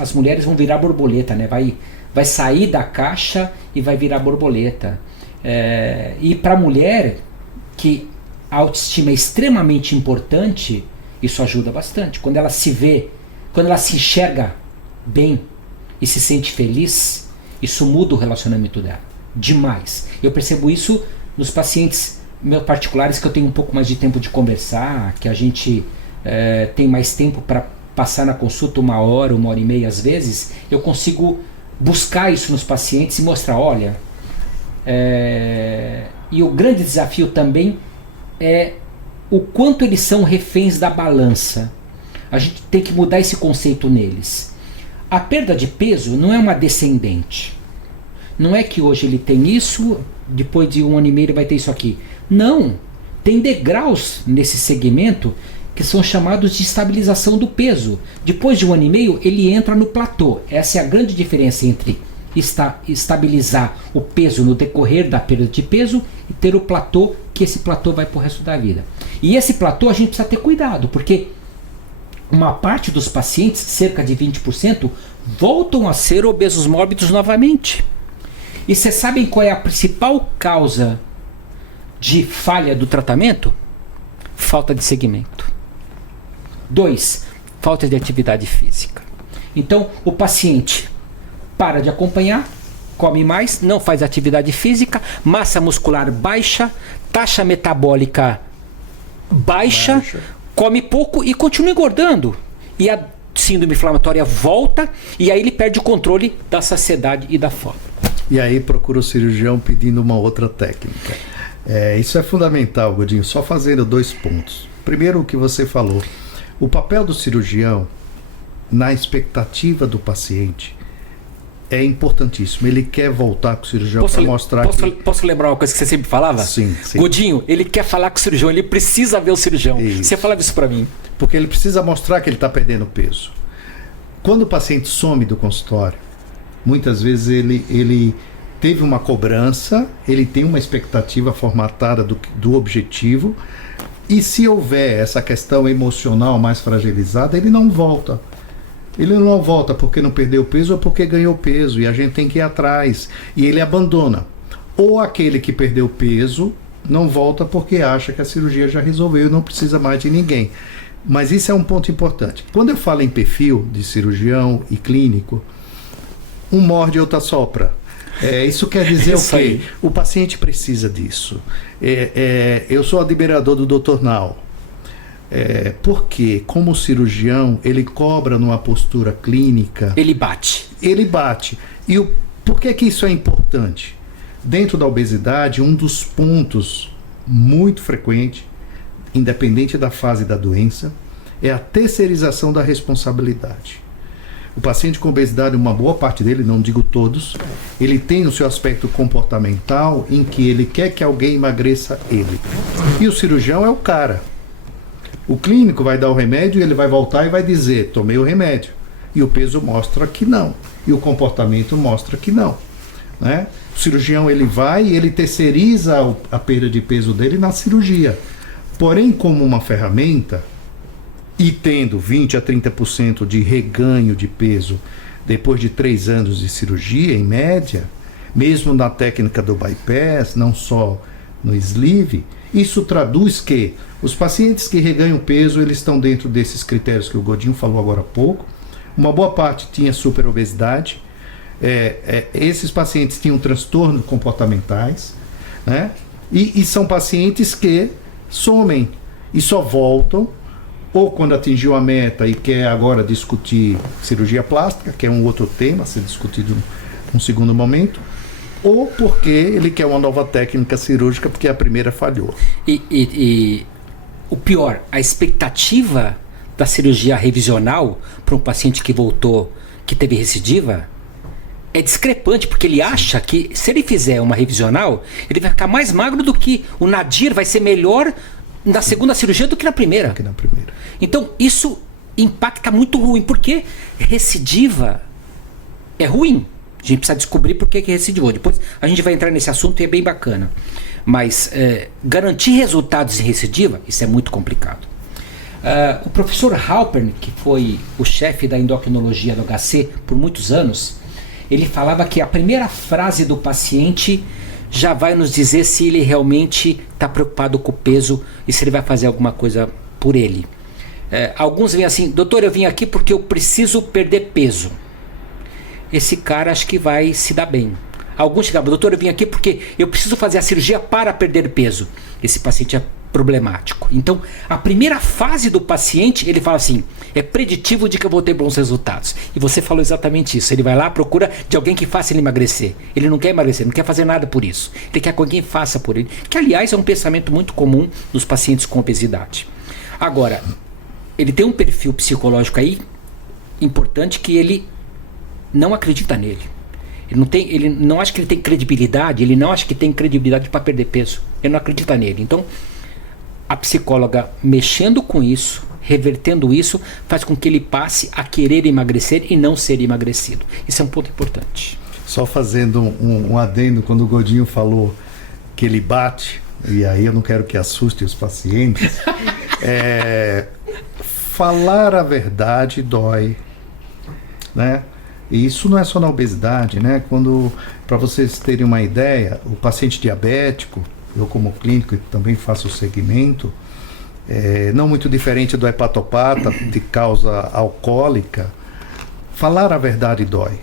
as mulheres vão virar borboleta, né? Vai sair da caixa e vai virar borboleta. E para a mulher, que a autoestima é extremamente importante, isso ajuda bastante. Quando ela se vê, quando ela se enxerga bem e se sente feliz, isso muda o relacionamento dela demais. Eu percebo isso nos pacientes meus particulares, que eu tenho um pouco mais de tempo de conversar, que a gente tem mais tempo para passar na consulta, 1 hora e meia às vezes. Eu consigo buscar isso nos pacientes e mostrar, olha, e o grande desafio também é o quanto eles são reféns da balança. A gente tem que mudar esse conceito neles. A perda de peso não é uma descendente. Não é que hoje ele tem isso, depois de 1 ano e meio ele vai ter isso aqui. Não. Tem degraus nesse segmento que são chamados de estabilização do peso. Depois de 1 ano e meio ele entra no platô. Essa é a grande diferença entre estabilizar o peso no decorrer da perda de peso e ter o platô, que esse platô vai para o resto da vida. E esse platô a gente precisa ter cuidado, porque uma parte dos pacientes, cerca de 20%, voltam a ser obesos mórbidos novamente. E vocês sabem qual é a principal causa de falha do tratamento? Falta de segmento. 2, falta de atividade física. Então o paciente para de acompanhar, come mais, não faz atividade física, massa muscular baixa, taxa metabólica baixa, come pouco e continua engordando. E a síndrome inflamatória volta e aí ele perde o controle da saciedade e da fome. E aí procura o cirurgião pedindo uma outra técnica. Isso é fundamental, Godinho, só fazendo 2 pontos. Primeiro, o que você falou. O papel do cirurgião na expectativa do paciente é importantíssimo. Ele quer voltar com o cirurgião para mostrar Posso lembrar uma coisa que você sempre falava? Sim. Godinho, ele quer falar com o cirurgião, ele precisa ver o cirurgião. Isso. Você falava isso para mim. Porque ele precisa mostrar que ele está perdendo peso. Quando o paciente some do consultório, muitas vezes ele teve uma cobrança, ele tem uma expectativa formatada do objetivo, e se houver essa questão emocional mais fragilizada, ele não volta. Ele não volta porque não perdeu peso ou porque ganhou peso, e a gente tem que ir atrás, e ele abandona. Ou aquele que perdeu peso não volta porque acha que a cirurgia já resolveu e não precisa mais de ninguém. Mas isso é um ponto importante. Quando eu falo em perfil de cirurgião e clínico, um morde e outro assopra. Isso quer dizer o quê? O paciente precisa disso. Eu sou admirador do Dr. Nau. Porque, como cirurgião, ele cobra numa postura clínica. Ele bate. Ele bate. E por que isso é importante? Dentro da obesidade, um dos pontos muito frequente, independente da fase da doença, é a terceirização da responsabilidade. O paciente com obesidade, uma boa parte dele, não digo todos, ele tem o seu aspecto comportamental em que ele quer que alguém emagreça ele. E o cirurgião é o cara. O clínico vai dar o remédio e ele vai voltar e vai dizer, tomei o remédio. E o peso mostra que não. E o comportamento mostra que não. Né? O cirurgião ele vai e ele terceiriza a perda de peso dele na cirurgia. Porém, como uma ferramenta, e tendo 20 a 30% de reganho de peso depois de 3 anos de cirurgia, em média, mesmo na técnica do bypass, não só no sleeve, isso traduz que os pacientes que reganham peso, eles estão dentro desses critérios que o Godinho falou agora há pouco. Uma boa parte tinha superobesidade. Esses pacientes tinham transtornos comportamentais, né? E são pacientes que somem e só voltam ou quando atingiu a meta e quer agora discutir cirurgia plástica, que é um outro tema a ser discutido num segundo momento, ou porque ele quer uma nova técnica cirúrgica porque a primeira falhou. E o pior, a expectativa da cirurgia revisional para um paciente que voltou, que teve recidiva, é discrepante, porque ele acha que se ele fizer uma revisional, ele vai ficar mais magro do que o Nadir, vai ser melhor na segunda cirurgia do que na primeira. Então isso impacta muito ruim, porque recidiva é ruim. A gente precisa descobrir por que recidivou. Depois a gente vai entrar nesse assunto e é bem bacana. Mas garantir resultados em recidiva, isso é muito complicado. O professor Halpern, que foi o chefe da endocrinologia do HC por muitos anos, ele falava que a primeira frase do paciente já vai nos dizer se ele realmente está preocupado com o peso e se ele vai fazer alguma coisa por ele. Alguns vêm assim, doutor, eu vim aqui porque eu preciso perder peso. Esse cara acho que vai se dar bem. Alguns chegavam, doutor, eu vim aqui porque eu preciso fazer a cirurgia para perder peso. Esse paciente é problemático. Então, a primeira fase do paciente, ele fala assim, é preditivo de que eu vou ter bons resultados. E você falou exatamente isso. Ele vai lá, procura de alguém que faça ele emagrecer. Ele não quer emagrecer, não quer fazer nada por isso. Ele quer que alguém faça por ele. Que, aliás, é um pensamento muito comum nos pacientes com obesidade. Agora, ele tem um perfil psicológico aí importante que ele não acredita nele. Ele não acha que ele tem credibilidade, ele não acha que tem credibilidade para perder peso. Ele não acredita nele. Então, a psicóloga mexendo com isso, revertendo isso, faz com que ele passe a querer emagrecer e não ser emagrecido. Isso é um ponto importante. Só fazendo um adendo, quando o Godinho falou que ele bate, e aí eu não quero que assuste os pacientes, falar a verdade dói, né? E isso não é só na obesidade, né? Para vocês terem uma ideia, o paciente diabético, eu como clínico também faço o segmento, não muito diferente do hepatopata de causa alcoólica, falar a verdade dói.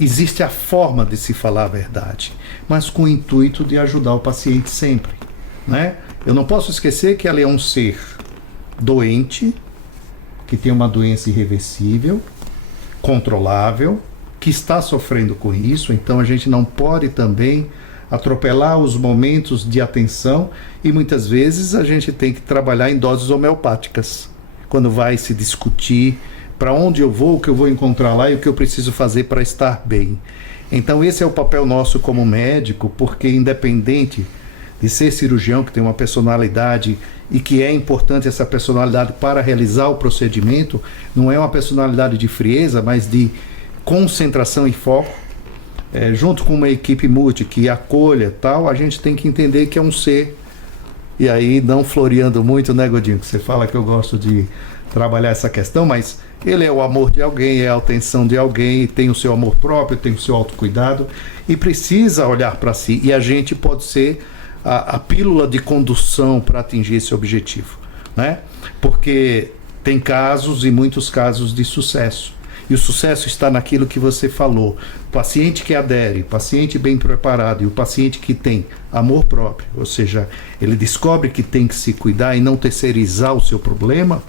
Existe a forma de se falar a verdade, mas com o intuito de ajudar o paciente sempre, né? Eu não posso esquecer que ela é um ser doente, que tem uma doença irreversível, controlável, que está sofrendo com isso, então a gente não pode também atropelar os momentos de atenção e muitas vezes a gente tem que trabalhar em doses homeopáticas, quando vai se discutir para onde eu vou, o que eu vou encontrar lá e o que eu preciso fazer para estar bem. Então esse é o papel nosso como médico, porque independente de ser cirurgião, que tem uma personalidade e que é importante essa personalidade para realizar o procedimento, não é uma personalidade de frieza, mas de concentração e foco, junto com uma equipe multi que acolha tal, a gente tem que entender que é um ser, e aí não floreando muito, né, Godinho, que você fala que eu gosto de trabalhar essa questão, mas ele é o amor de alguém, é a atenção de alguém, tem o seu amor próprio, tem o seu autocuidado e precisa olhar para si, e a gente pode ser a pílula de condução para atingir esse objetivo. né? Porque tem casos e muitos casos de sucesso. E o sucesso está naquilo que você falou. O paciente que adere, o paciente bem preparado e o paciente que tem amor próprio, ou seja, ele descobre que tem que se cuidar e não terceirizar o seu problema,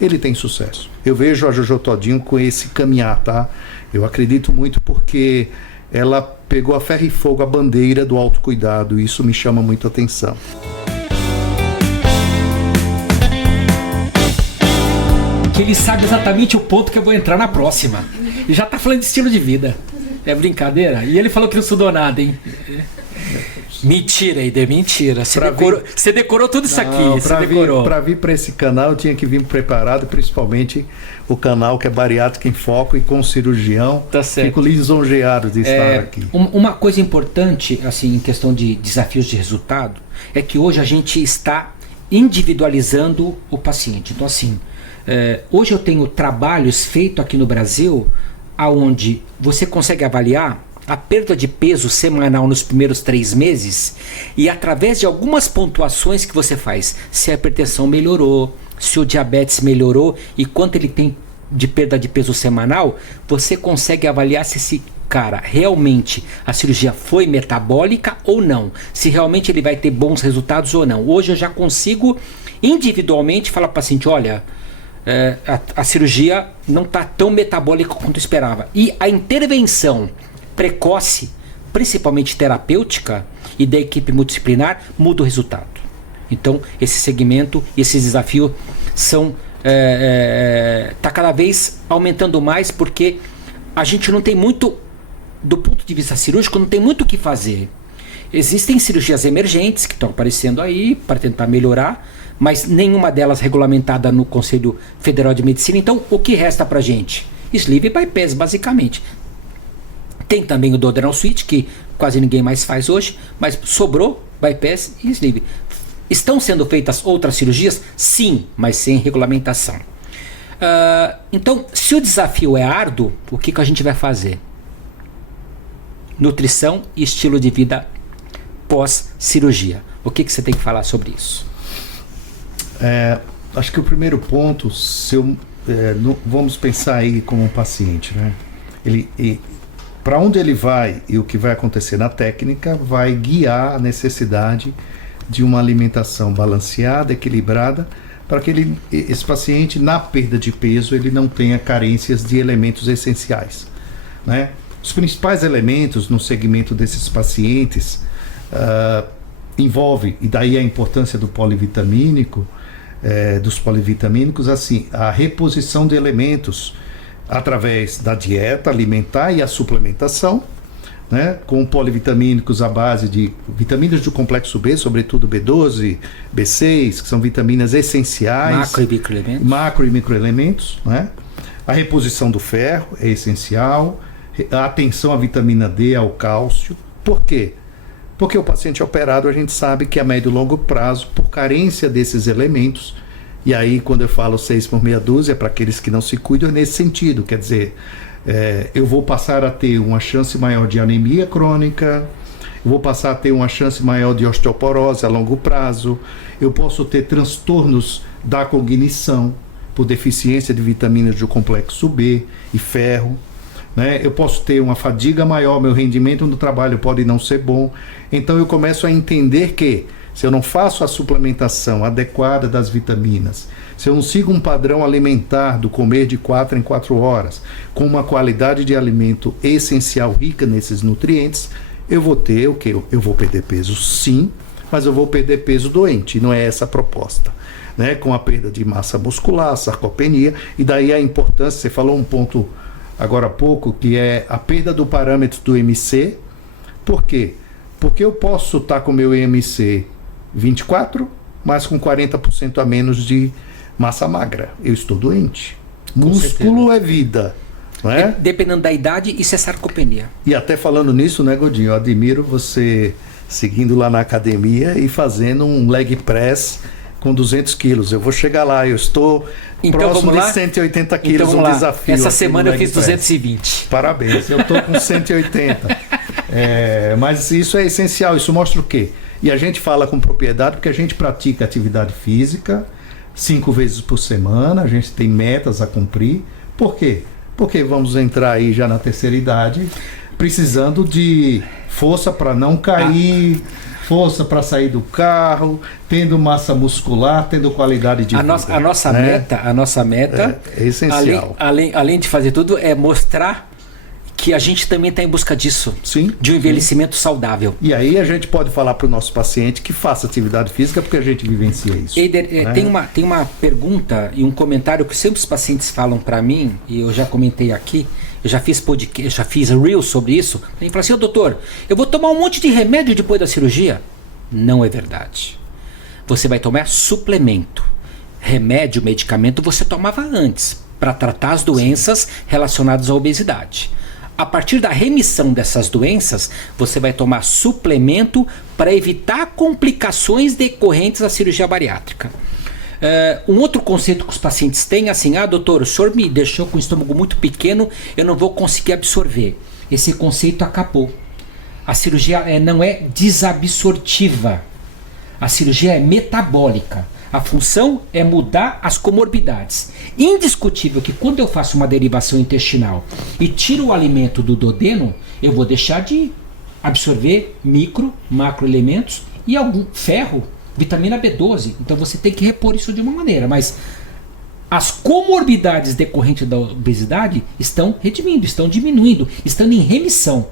ele tem sucesso. Eu vejo a Jojo Todinho com esse caminhar, tá? Eu acredito muito porque ela pegou a ferro e fogo a bandeira do autocuidado e isso me chama muito a atenção. Que ele sabe exatamente o ponto que eu vou entrar na próxima. E já tá falando de estilo de vida. É brincadeira? E ele falou que não estudou nada, hein? Mentira, Ide, mentira. Você decorou tudo isso aqui. Para vir para esse canal, eu tinha que vir preparado, principalmente o canal que é Bariátrica em Foco e com cirurgião. Tá certo. Fico lisonjeado de estar aqui. Uma coisa importante, assim, em questão de desafios de resultado, é que hoje a gente está individualizando o paciente. Então, assim, hoje eu tenho trabalhos feitos aqui no Brasil onde você consegue avaliar a perda de peso semanal nos primeiros 3 meses e através de algumas pontuações que você faz, se a hipertensão melhorou, se o diabetes melhorou e quanto ele tem de perda de peso semanal, você consegue avaliar se esse cara realmente a cirurgia foi metabólica ou não, se realmente ele vai ter bons resultados ou não. Hoje eu já consigo individualmente falar para o paciente, olha, a cirurgia não está tão metabólica quanto eu esperava. E a intervenção precoce, principalmente terapêutica e da equipe multidisciplinar, muda o resultado. Então esse segmento, esse desafio está cada vez aumentando mais porque a gente não tem muito, do ponto de vista cirúrgico, não tem muito o que fazer. Existem cirurgias emergentes que estão aparecendo aí para tentar melhorar, mas nenhuma delas regulamentada no Conselho Federal de Medicina. Então, o que resta para a gente? Sleeve e bypass, basicamente. Tem também o duodenal switch, que quase ninguém mais faz hoje, mas sobrou bypass e sleeve. Estão sendo feitas outras cirurgias? Sim, mas sem regulamentação. Então, se o desafio é árduo, o que a gente vai fazer? Nutrição e estilo de vida pós-cirurgia. O que você tem que falar sobre isso? Acho que o primeiro ponto, vamos pensar aí como um paciente, né? Para onde ele vai e o que vai acontecer na técnica vai guiar a necessidade de uma alimentação balanceada, equilibrada, para que esse paciente, na perda de peso, ele não tenha carências de elementos essenciais, né? Os principais elementos no segmento desses pacientes envolve, e daí a importância do polivitamínico, dos polivitamínicos, assim, a reposição de elementos através da dieta alimentar e a suplementação, né, com polivitamínicos à base de vitaminas do complexo B, sobretudo B12, B6, que são vitaminas essenciais. Macro e microelementos. Né? A reposição do ferro é essencial, a atenção à vitamina D, ao cálcio. Por quê? Porque o paciente operado, a gente sabe que a médio e longo prazo, por carência desses elementos, e aí quando eu falo 6 por meia dúzia, para aqueles que não se cuidam, é nesse sentido, quer dizer, eu vou passar a ter uma chance maior de anemia crônica, eu vou passar a ter uma chance maior de osteoporose a longo prazo, eu posso ter transtornos da cognição, por deficiência de vitaminas do complexo B e ferro, né? Eu posso ter uma fadiga maior, meu rendimento no trabalho pode não ser bom. Então eu começo a entender que se eu não faço a suplementação adequada das vitaminas, se eu não sigo um padrão alimentar do comer de 4 em 4 horas, com uma qualidade de alimento essencial rica nesses nutrientes, eu vou ter o quê? Eu vou perder peso sim, mas eu vou perder peso doente, não é essa a proposta, né? Com a perda de massa muscular, sarcopenia, e daí a importância, você falou um ponto agora há pouco, que é a perda do parâmetro do IMC. Por quê? Porque eu posso estar com meu IMC 24, mas com 40% a menos de massa magra. Eu estou doente. Músculo é vida, não é? Dependendo da idade, isso é sarcopenia. E até falando nisso, né, Godinho? Eu admiro você seguindo lá na academia e fazendo um leg press com 200 quilos. Eu vou chegar lá, eu estou próximo de 180 quilos, então, um desafio. Essa semana eu fiz 220. Parabéns, eu estou com 180. Mas isso é essencial, isso mostra o quê? E a gente fala com propriedade porque a gente pratica atividade física, 5 vezes por semana, a gente tem metas a cumprir. Por quê? Porque vamos entrar aí já na terceira idade, precisando de força para não cair, força para sair do carro, tendo massa muscular, tendo qualidade de vida. A nossa meta é essencial. Além de fazer tudo, é mostrar que a gente também está em busca disso. Sim. De um envelhecimento saudável. E aí a gente pode falar para o nosso paciente que faça atividade física, porque a gente vivencia isso. Eider, tem uma pergunta e um comentário que sempre os pacientes falam para mim, e eu já comentei aqui, eu já fiz podcast, já fiz Reels sobre isso. Ele fala assim: doutor, eu vou tomar um monte de remédio depois da cirurgia? Não é verdade. Você vai tomar suplemento. Remédio, medicamento você tomava antes, para tratar as doenças relacionadas à obesidade. A partir da remissão dessas doenças, você vai tomar suplemento para evitar complicações decorrentes da cirurgia bariátrica. Um outro conceito que os pacientes têm é assim: doutor, o senhor me deixou com o estômago muito pequeno, eu não vou conseguir absorver. Esse conceito acabou. A cirurgia não é desabsortiva. A cirurgia é metabólica. A função é mudar as comorbidades. Indiscutível que quando eu faço uma derivação intestinal e tiro o alimento do duodeno, eu vou deixar de absorver macroelementos e algum ferro, vitamina B12. Então você tem que repor isso de uma maneira. Mas as comorbidades decorrentes da obesidade estão redimindo, estão diminuindo, estão em remissão.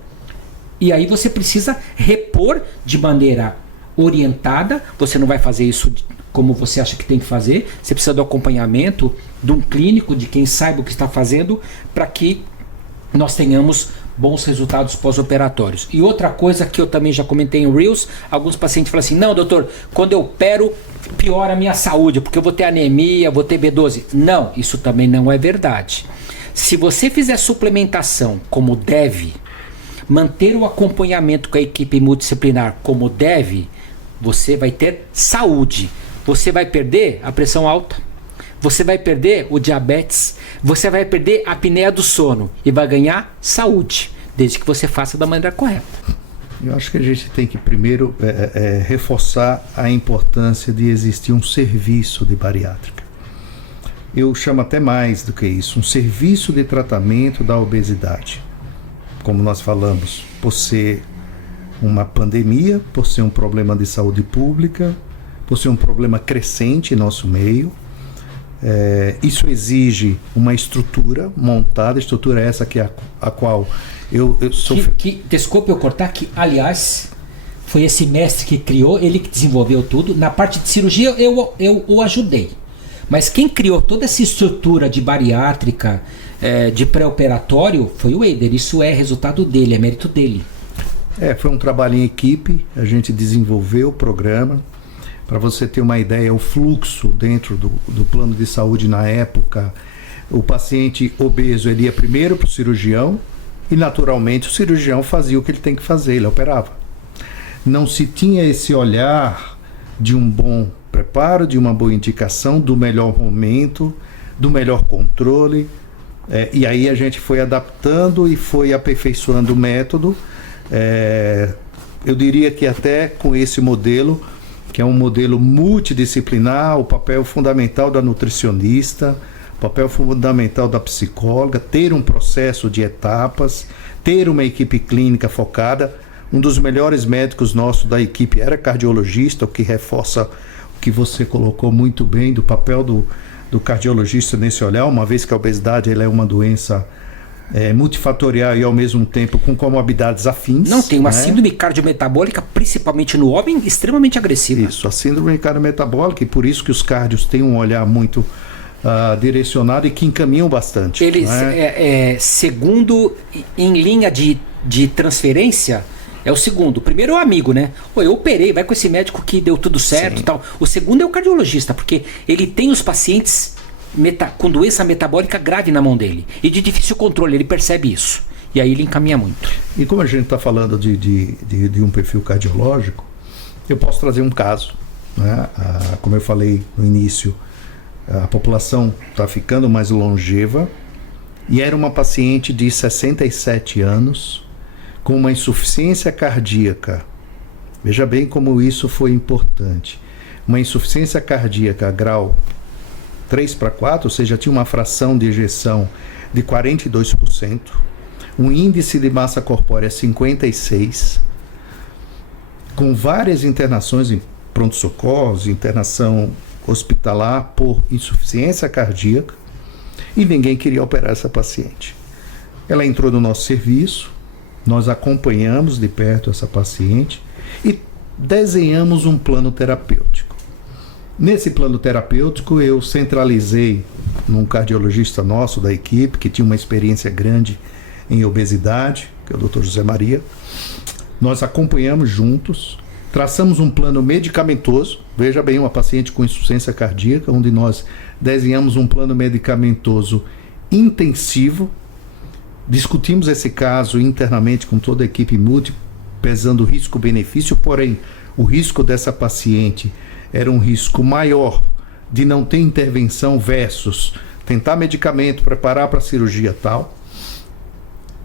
E aí você precisa repor de maneira orientada. Você não vai fazer isso como você acha que tem que fazer. Você precisa do acompanhamento de um clínico, de quem saiba o que está fazendo, para que nós tenhamos bons resultados pós-operatórios. E outra coisa que eu também já comentei em Reels, alguns pacientes falam assim: não, doutor, quando eu opero piora a minha saúde, porque eu vou ter anemia, vou ter B12. Não, isso também não é verdade. Se você fizer suplementação como deve, manter o acompanhamento com a equipe multidisciplinar como deve, você vai ter saúde. Você vai perder a pressão alta, você vai perder o diabetes, você vai perder a apneia do sono e vai ganhar saúde, desde que você faça da maneira correta. Eu acho que a gente tem que primeiro reforçar a importância de existir um serviço de bariátrica. Eu chamo até mais do que isso, um serviço de tratamento da obesidade. Como nós falamos, por ser uma pandemia, por ser um problema de saúde pública, por ser um problema crescente em nosso meio. Isso exige uma estrutura montada, estrutura essa que a qual eu sou... Desculpe eu cortar, que aliás foi esse mestre que criou, ele que desenvolveu tudo. Na parte de cirurgia eu o ajudei, mas quem criou toda essa estrutura de bariátrica, de pré-operatório, foi o Eider. Isso é resultado dele, é mérito dele. Foi um trabalho em equipe, a gente desenvolveu o programa. Para você ter uma ideia, o fluxo dentro do plano de saúde na época, o paciente obeso ele ia primeiro para o cirurgião e naturalmente o cirurgião fazia o que ele tem que fazer, ele operava. Não se tinha esse olhar de um bom preparo, de uma boa indicação, do melhor momento, do melhor controle. E aí a gente foi adaptando e foi aperfeiçoando o método. Eu diria que até com esse modelo, que é um modelo multidisciplinar, o papel fundamental da nutricionista, o papel fundamental da psicóloga, ter um processo de etapas, ter uma equipe clínica focada. Um dos melhores médicos nossos da equipe era cardiologista, o que reforça o que você colocou muito bem do papel do cardiologista nesse olhar, uma vez que a obesidade ela é uma doença multifatorial e ao mesmo tempo com comorbidades afins. Não, tem uma síndrome cardiometabólica, principalmente no homem, extremamente agressiva. Isso, a síndrome cardiometabólica, e por isso que os cardios têm um olhar muito direcionado e que encaminham bastante. Eles, segundo, em linha de transferência, é o segundo. O primeiro é o amigo, né? Eu operei, vai com esse médico que deu tudo certo e tal. O segundo é o cardiologista, porque ele tem os pacientes com doença metabólica grave na mão dele e de difícil controle, ele percebe isso e aí ele encaminha muito. E como a gente está falando de um perfil cardiológico, eu posso trazer um caso, né? Como eu falei no início, a população está ficando mais longeva e era uma paciente de 67 anos com uma insuficiência cardíaca. Veja bem como isso foi importante. Uma insuficiência cardíaca grau 3:4, ou seja, tinha uma fração de ejeção de 42%, um índice de massa corpórea 56%, com várias internações em pronto-socorros, internação hospitalar por insuficiência cardíaca, e ninguém queria operar essa paciente. Ela entrou no nosso serviço, nós acompanhamos de perto essa paciente e desenhamos um plano terapêutico. Nesse plano terapêutico eu centralizei num cardiologista nosso da equipe, que tinha uma experiência grande em obesidade, que é o Dr. José Maria. Nós acompanhamos juntos, traçamos um plano medicamentoso, veja bem, uma paciente com insuficiência cardíaca, onde nós desenhamos um plano medicamentoso intensivo, discutimos esse caso internamente com toda a equipe multi, pesando risco-benefício, porém o risco dessa paciente era um risco maior de não ter intervenção versus tentar medicamento, preparar para a cirurgia tal.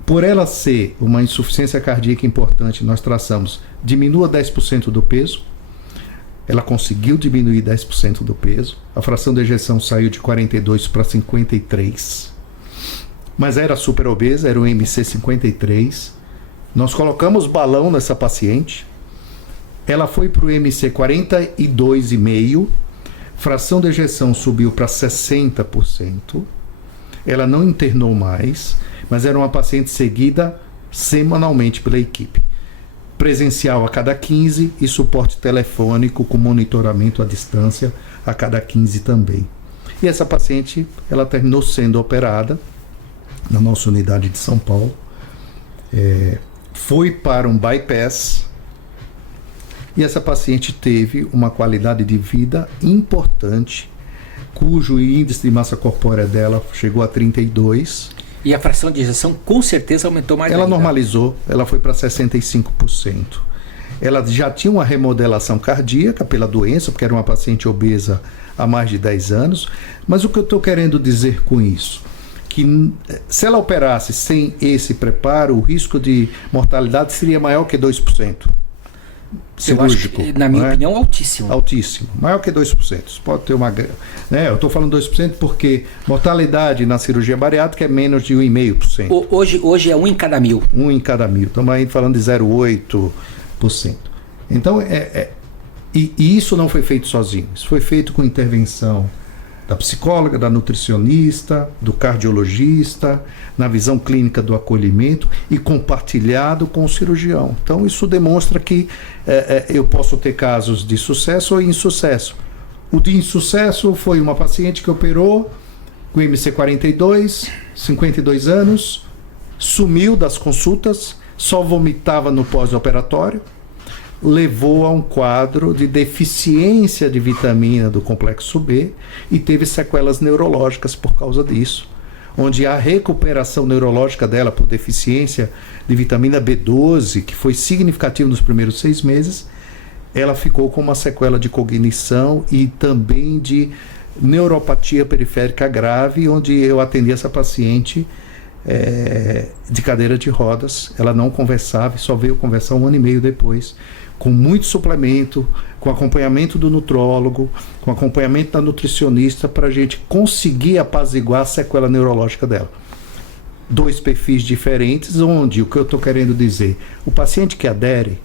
Por ela ser uma insuficiência cardíaca importante, nós traçamos, diminua 10% do peso. Ela conseguiu diminuir 10% do peso. A fração de ejeção saiu de 42 para 53. Mas era super obesa, era um MC 53. Nós colocamos balão nessa paciente. Ela foi para o MC 42,5. Fração de ejeção subiu para 60%. Ela não internou mais, mas era uma paciente seguida semanalmente pela equipe. Presencial a cada 15 e suporte telefônico com monitoramento à distância a cada 15 também. E essa paciente, ela terminou sendo operada na nossa unidade de São Paulo. Foi para um bypass e essa paciente teve uma qualidade de vida importante, cujo índice de massa corpórea dela chegou a 32. E a fração de ejeção com certeza aumentou mais. Ela ainda. normalizou, ela foi para 65%. Ela já tinha uma remodelação cardíaca pela doença, porque era uma paciente obesa há mais de 10 anos. Mas o que eu estou querendo dizer com isso? Que se ela operasse sem esse preparo, o risco de mortalidade seria maior que 2%. Cirúrgico, eu acho que, na minha opinião, altíssimo. Altíssimo, maior que 2%. Pode ter uma, né, eu estou falando 2% porque mortalidade na cirurgia bariátrica é menos de 1,5%. Hoje é 1 em cada 1.000. 1 em cada 1.000. Estamos aí falando de 0,8%. Então, e isso não foi feito sozinho. Isso foi feito com intervenção da psicóloga, da nutricionista, do cardiologista, na visão clínica do acolhimento e compartilhado com o cirurgião. Então isso demonstra que eu posso ter casos de sucesso ou insucesso. O de insucesso foi uma paciente que operou com MC42, 52 anos, sumiu das consultas, só vomitava no pós-operatório, levou a um quadro de deficiência de vitamina do complexo B e teve sequelas neurológicas por causa disso, onde a recuperação neurológica dela por deficiência de vitamina B12, que foi significativa nos primeiros 6 meses, ela ficou com uma sequela de cognição e também de neuropatia periférica grave, onde eu atendi essa paciente de cadeira de rodas. Ela não conversava e só veio conversar 1 ano e meio depois, com muito suplemento, com acompanhamento do nutrólogo, com acompanhamento da nutricionista, para a gente conseguir apaziguar a sequela neurológica dela. 2 perfis diferentes, onde o que eu estou querendo dizer, o paciente que adere,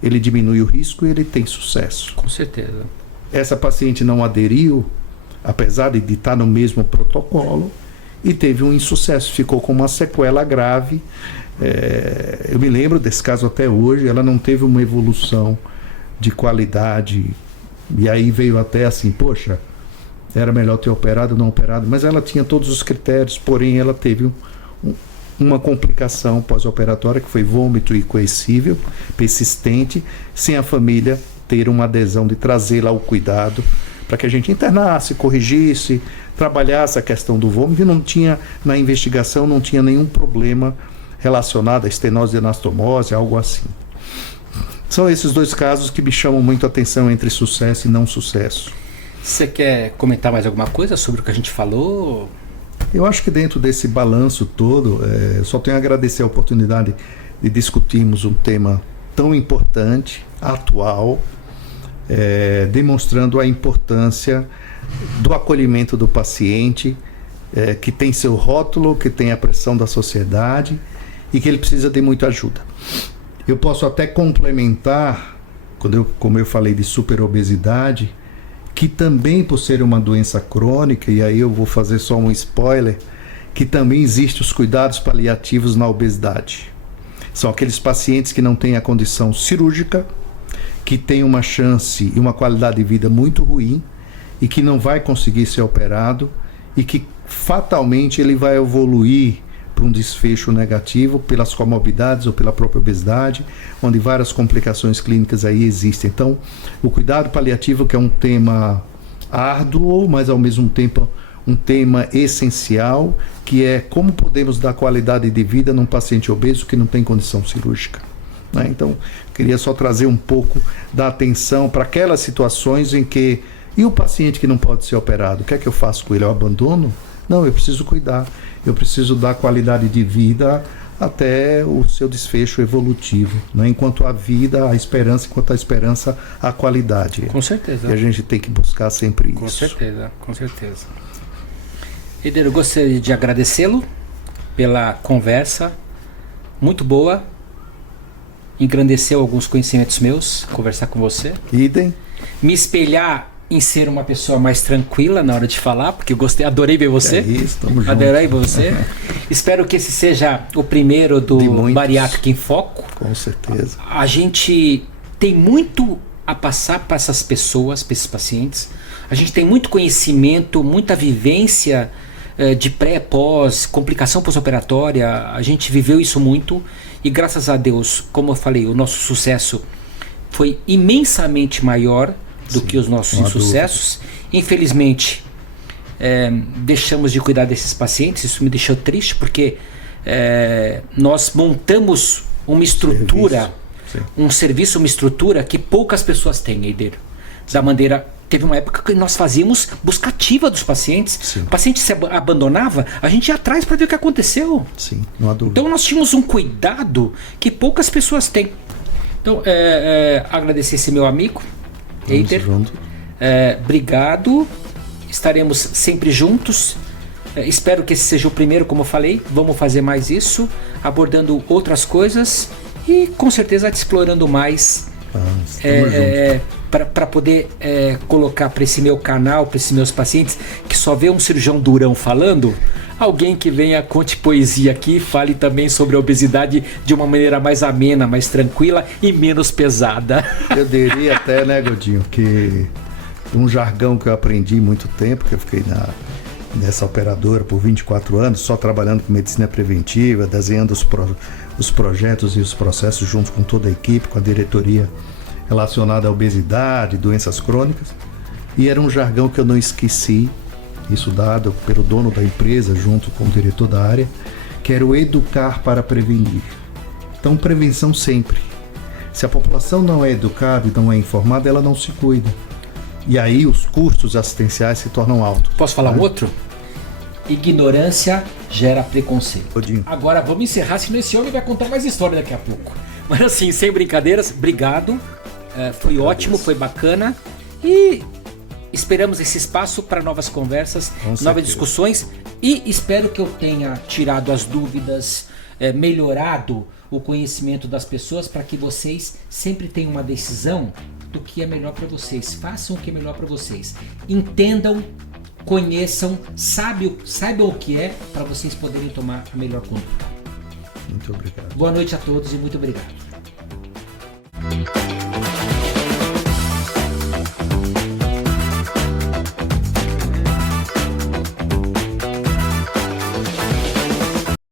ele diminui o risco e ele tem sucesso. Com certeza. Essa paciente não aderiu, apesar de estar no mesmo protocolo, e teve um insucesso, ficou com uma sequela grave. Eu me lembro desse caso até hoje. Ela não teve uma evolução de qualidade, e aí veio até assim, poxa, era melhor ter operado ou não operado, mas ela tinha todos os critérios, porém ela teve uma complicação pós-operatória, que foi vômito incoercível, persistente, sem a família ter uma adesão de trazê-la ao cuidado, para que a gente internasse, corrigisse, trabalhasse a questão do vômito, e não tinha, na investigação, não tinha nenhum problema relacionado à estenose de anastomose, algo assim. São esses 2 casos que me chamam muito a atenção entre sucesso e não sucesso. Você quer comentar mais alguma coisa sobre o que a gente falou? Eu acho que dentro desse balanço todo, só tenho a agradecer a oportunidade de discutirmos um tema tão importante, atual, demonstrando a importância do acolhimento do paciente, que tem seu rótulo, que tem a pressão da sociedade e que ele precisa de muita ajuda. Eu posso até complementar, como eu falei de superobesidade, que também por ser uma doença crônica, e aí eu vou fazer só um spoiler, que também existem os cuidados paliativos na obesidade. São aqueles pacientes que não têm a condição cirúrgica, que têm uma chance e uma qualidade de vida muito ruim e que não vai conseguir ser operado e que fatalmente ele vai evoluir para um desfecho negativo pelas comorbidades ou pela própria obesidade, onde várias complicações clínicas aí existem. Então, o cuidado paliativo, que é um tema árduo, mas ao mesmo tempo um tema essencial, que é como podemos dar qualidade de vida num paciente obeso que não tem condição cirúrgica, né? Então, queria só trazer um pouco da atenção para aquelas situações em que, e o paciente que não pode ser operado, o que é que eu faço com ele? Eu abandono? Não, eu preciso cuidar, eu preciso dar qualidade de vida até o seu desfecho evolutivo, né? Enquanto a vida, a esperança, enquanto a esperança, a qualidade. Com certeza. E a gente tem que buscar sempre isso. Com certeza, com certeza. Eider, eu gostaria de agradecê-lo pela conversa, muito boa, engrandeceu alguns conhecimentos meus, conversar com você. Idem. Me espelhar em ser uma pessoa mais tranquila na hora de falar, porque eu gostei, adorei ver você. É isso, tamo junto. Adorei ver você. Espero que esse seja o primeiro do Bariátrica em Foco. Com certeza. A gente tem muito a passar para essas pessoas, para esses pacientes. A gente tem muito conhecimento, muita vivência de pré, pós, complicação pós-operatória. A gente viveu isso muito e graças a Deus, como eu falei, o nosso sucesso foi imensamente maior do que os nossos insucessos. Infelizmente, deixamos de cuidar desses pacientes. Isso me deixou triste porque nós montamos uma estrutura, um serviço, uma estrutura que poucas pessoas têm, Eider. Da maneira, teve uma época que nós fazíamos busca ativa dos pacientes. Sim. O paciente se abandonava, a gente ia atrás para ver o que aconteceu. Sim, não há dúvida. Então nós tínhamos um cuidado que poucas pessoas têm. Então, agradecer esse meu amigo, Eider. Obrigado. Estaremos sempre juntos. Espero que esse seja o primeiro, como eu falei. Vamos fazer mais isso, abordando outras coisas e com certeza explorando mais para poder colocar para esse meu canal, para esses meus pacientes que só vê um cirurgião durão falando, alguém que venha, conte poesia aqui, fale também sobre a obesidade de uma maneira mais amena, mais tranquila e menos pesada. Eu diria até, né, Godinho, que um jargão que eu aprendi muito tempo, que eu fiquei nessa operadora por 24 anos, só trabalhando com medicina preventiva, desenhando os projetos e os processos junto com toda a equipe, com a diretoria relacionada à obesidade, doenças crônicas. E era um jargão que eu não esqueci, isso dado pelo dono da empresa junto com o diretor da área, que era o educar para prevenir. Então, prevenção sempre. Se a população não é educada e não é informada, ela não se cuida. E aí os custos assistenciais se tornam altos. Posso falar um outro? Ignorância gera preconceito. Odinho. Agora vamos encerrar, senão esse homem vai contar mais história daqui a pouco. Mas assim, sem brincadeiras, obrigado. Foi ótimo, foi bacana. E esperamos esse espaço para novas conversas, novas discussões. E espero que eu tenha tirado as dúvidas, melhorado o conhecimento das pessoas para que vocês sempre tenham uma decisão do que é melhor para vocês. Façam o que é melhor para vocês. Entendam, conheçam, saibam o que é para vocês poderem tomar a melhor conduta. Muito obrigado. Boa noite a todos e muito obrigado.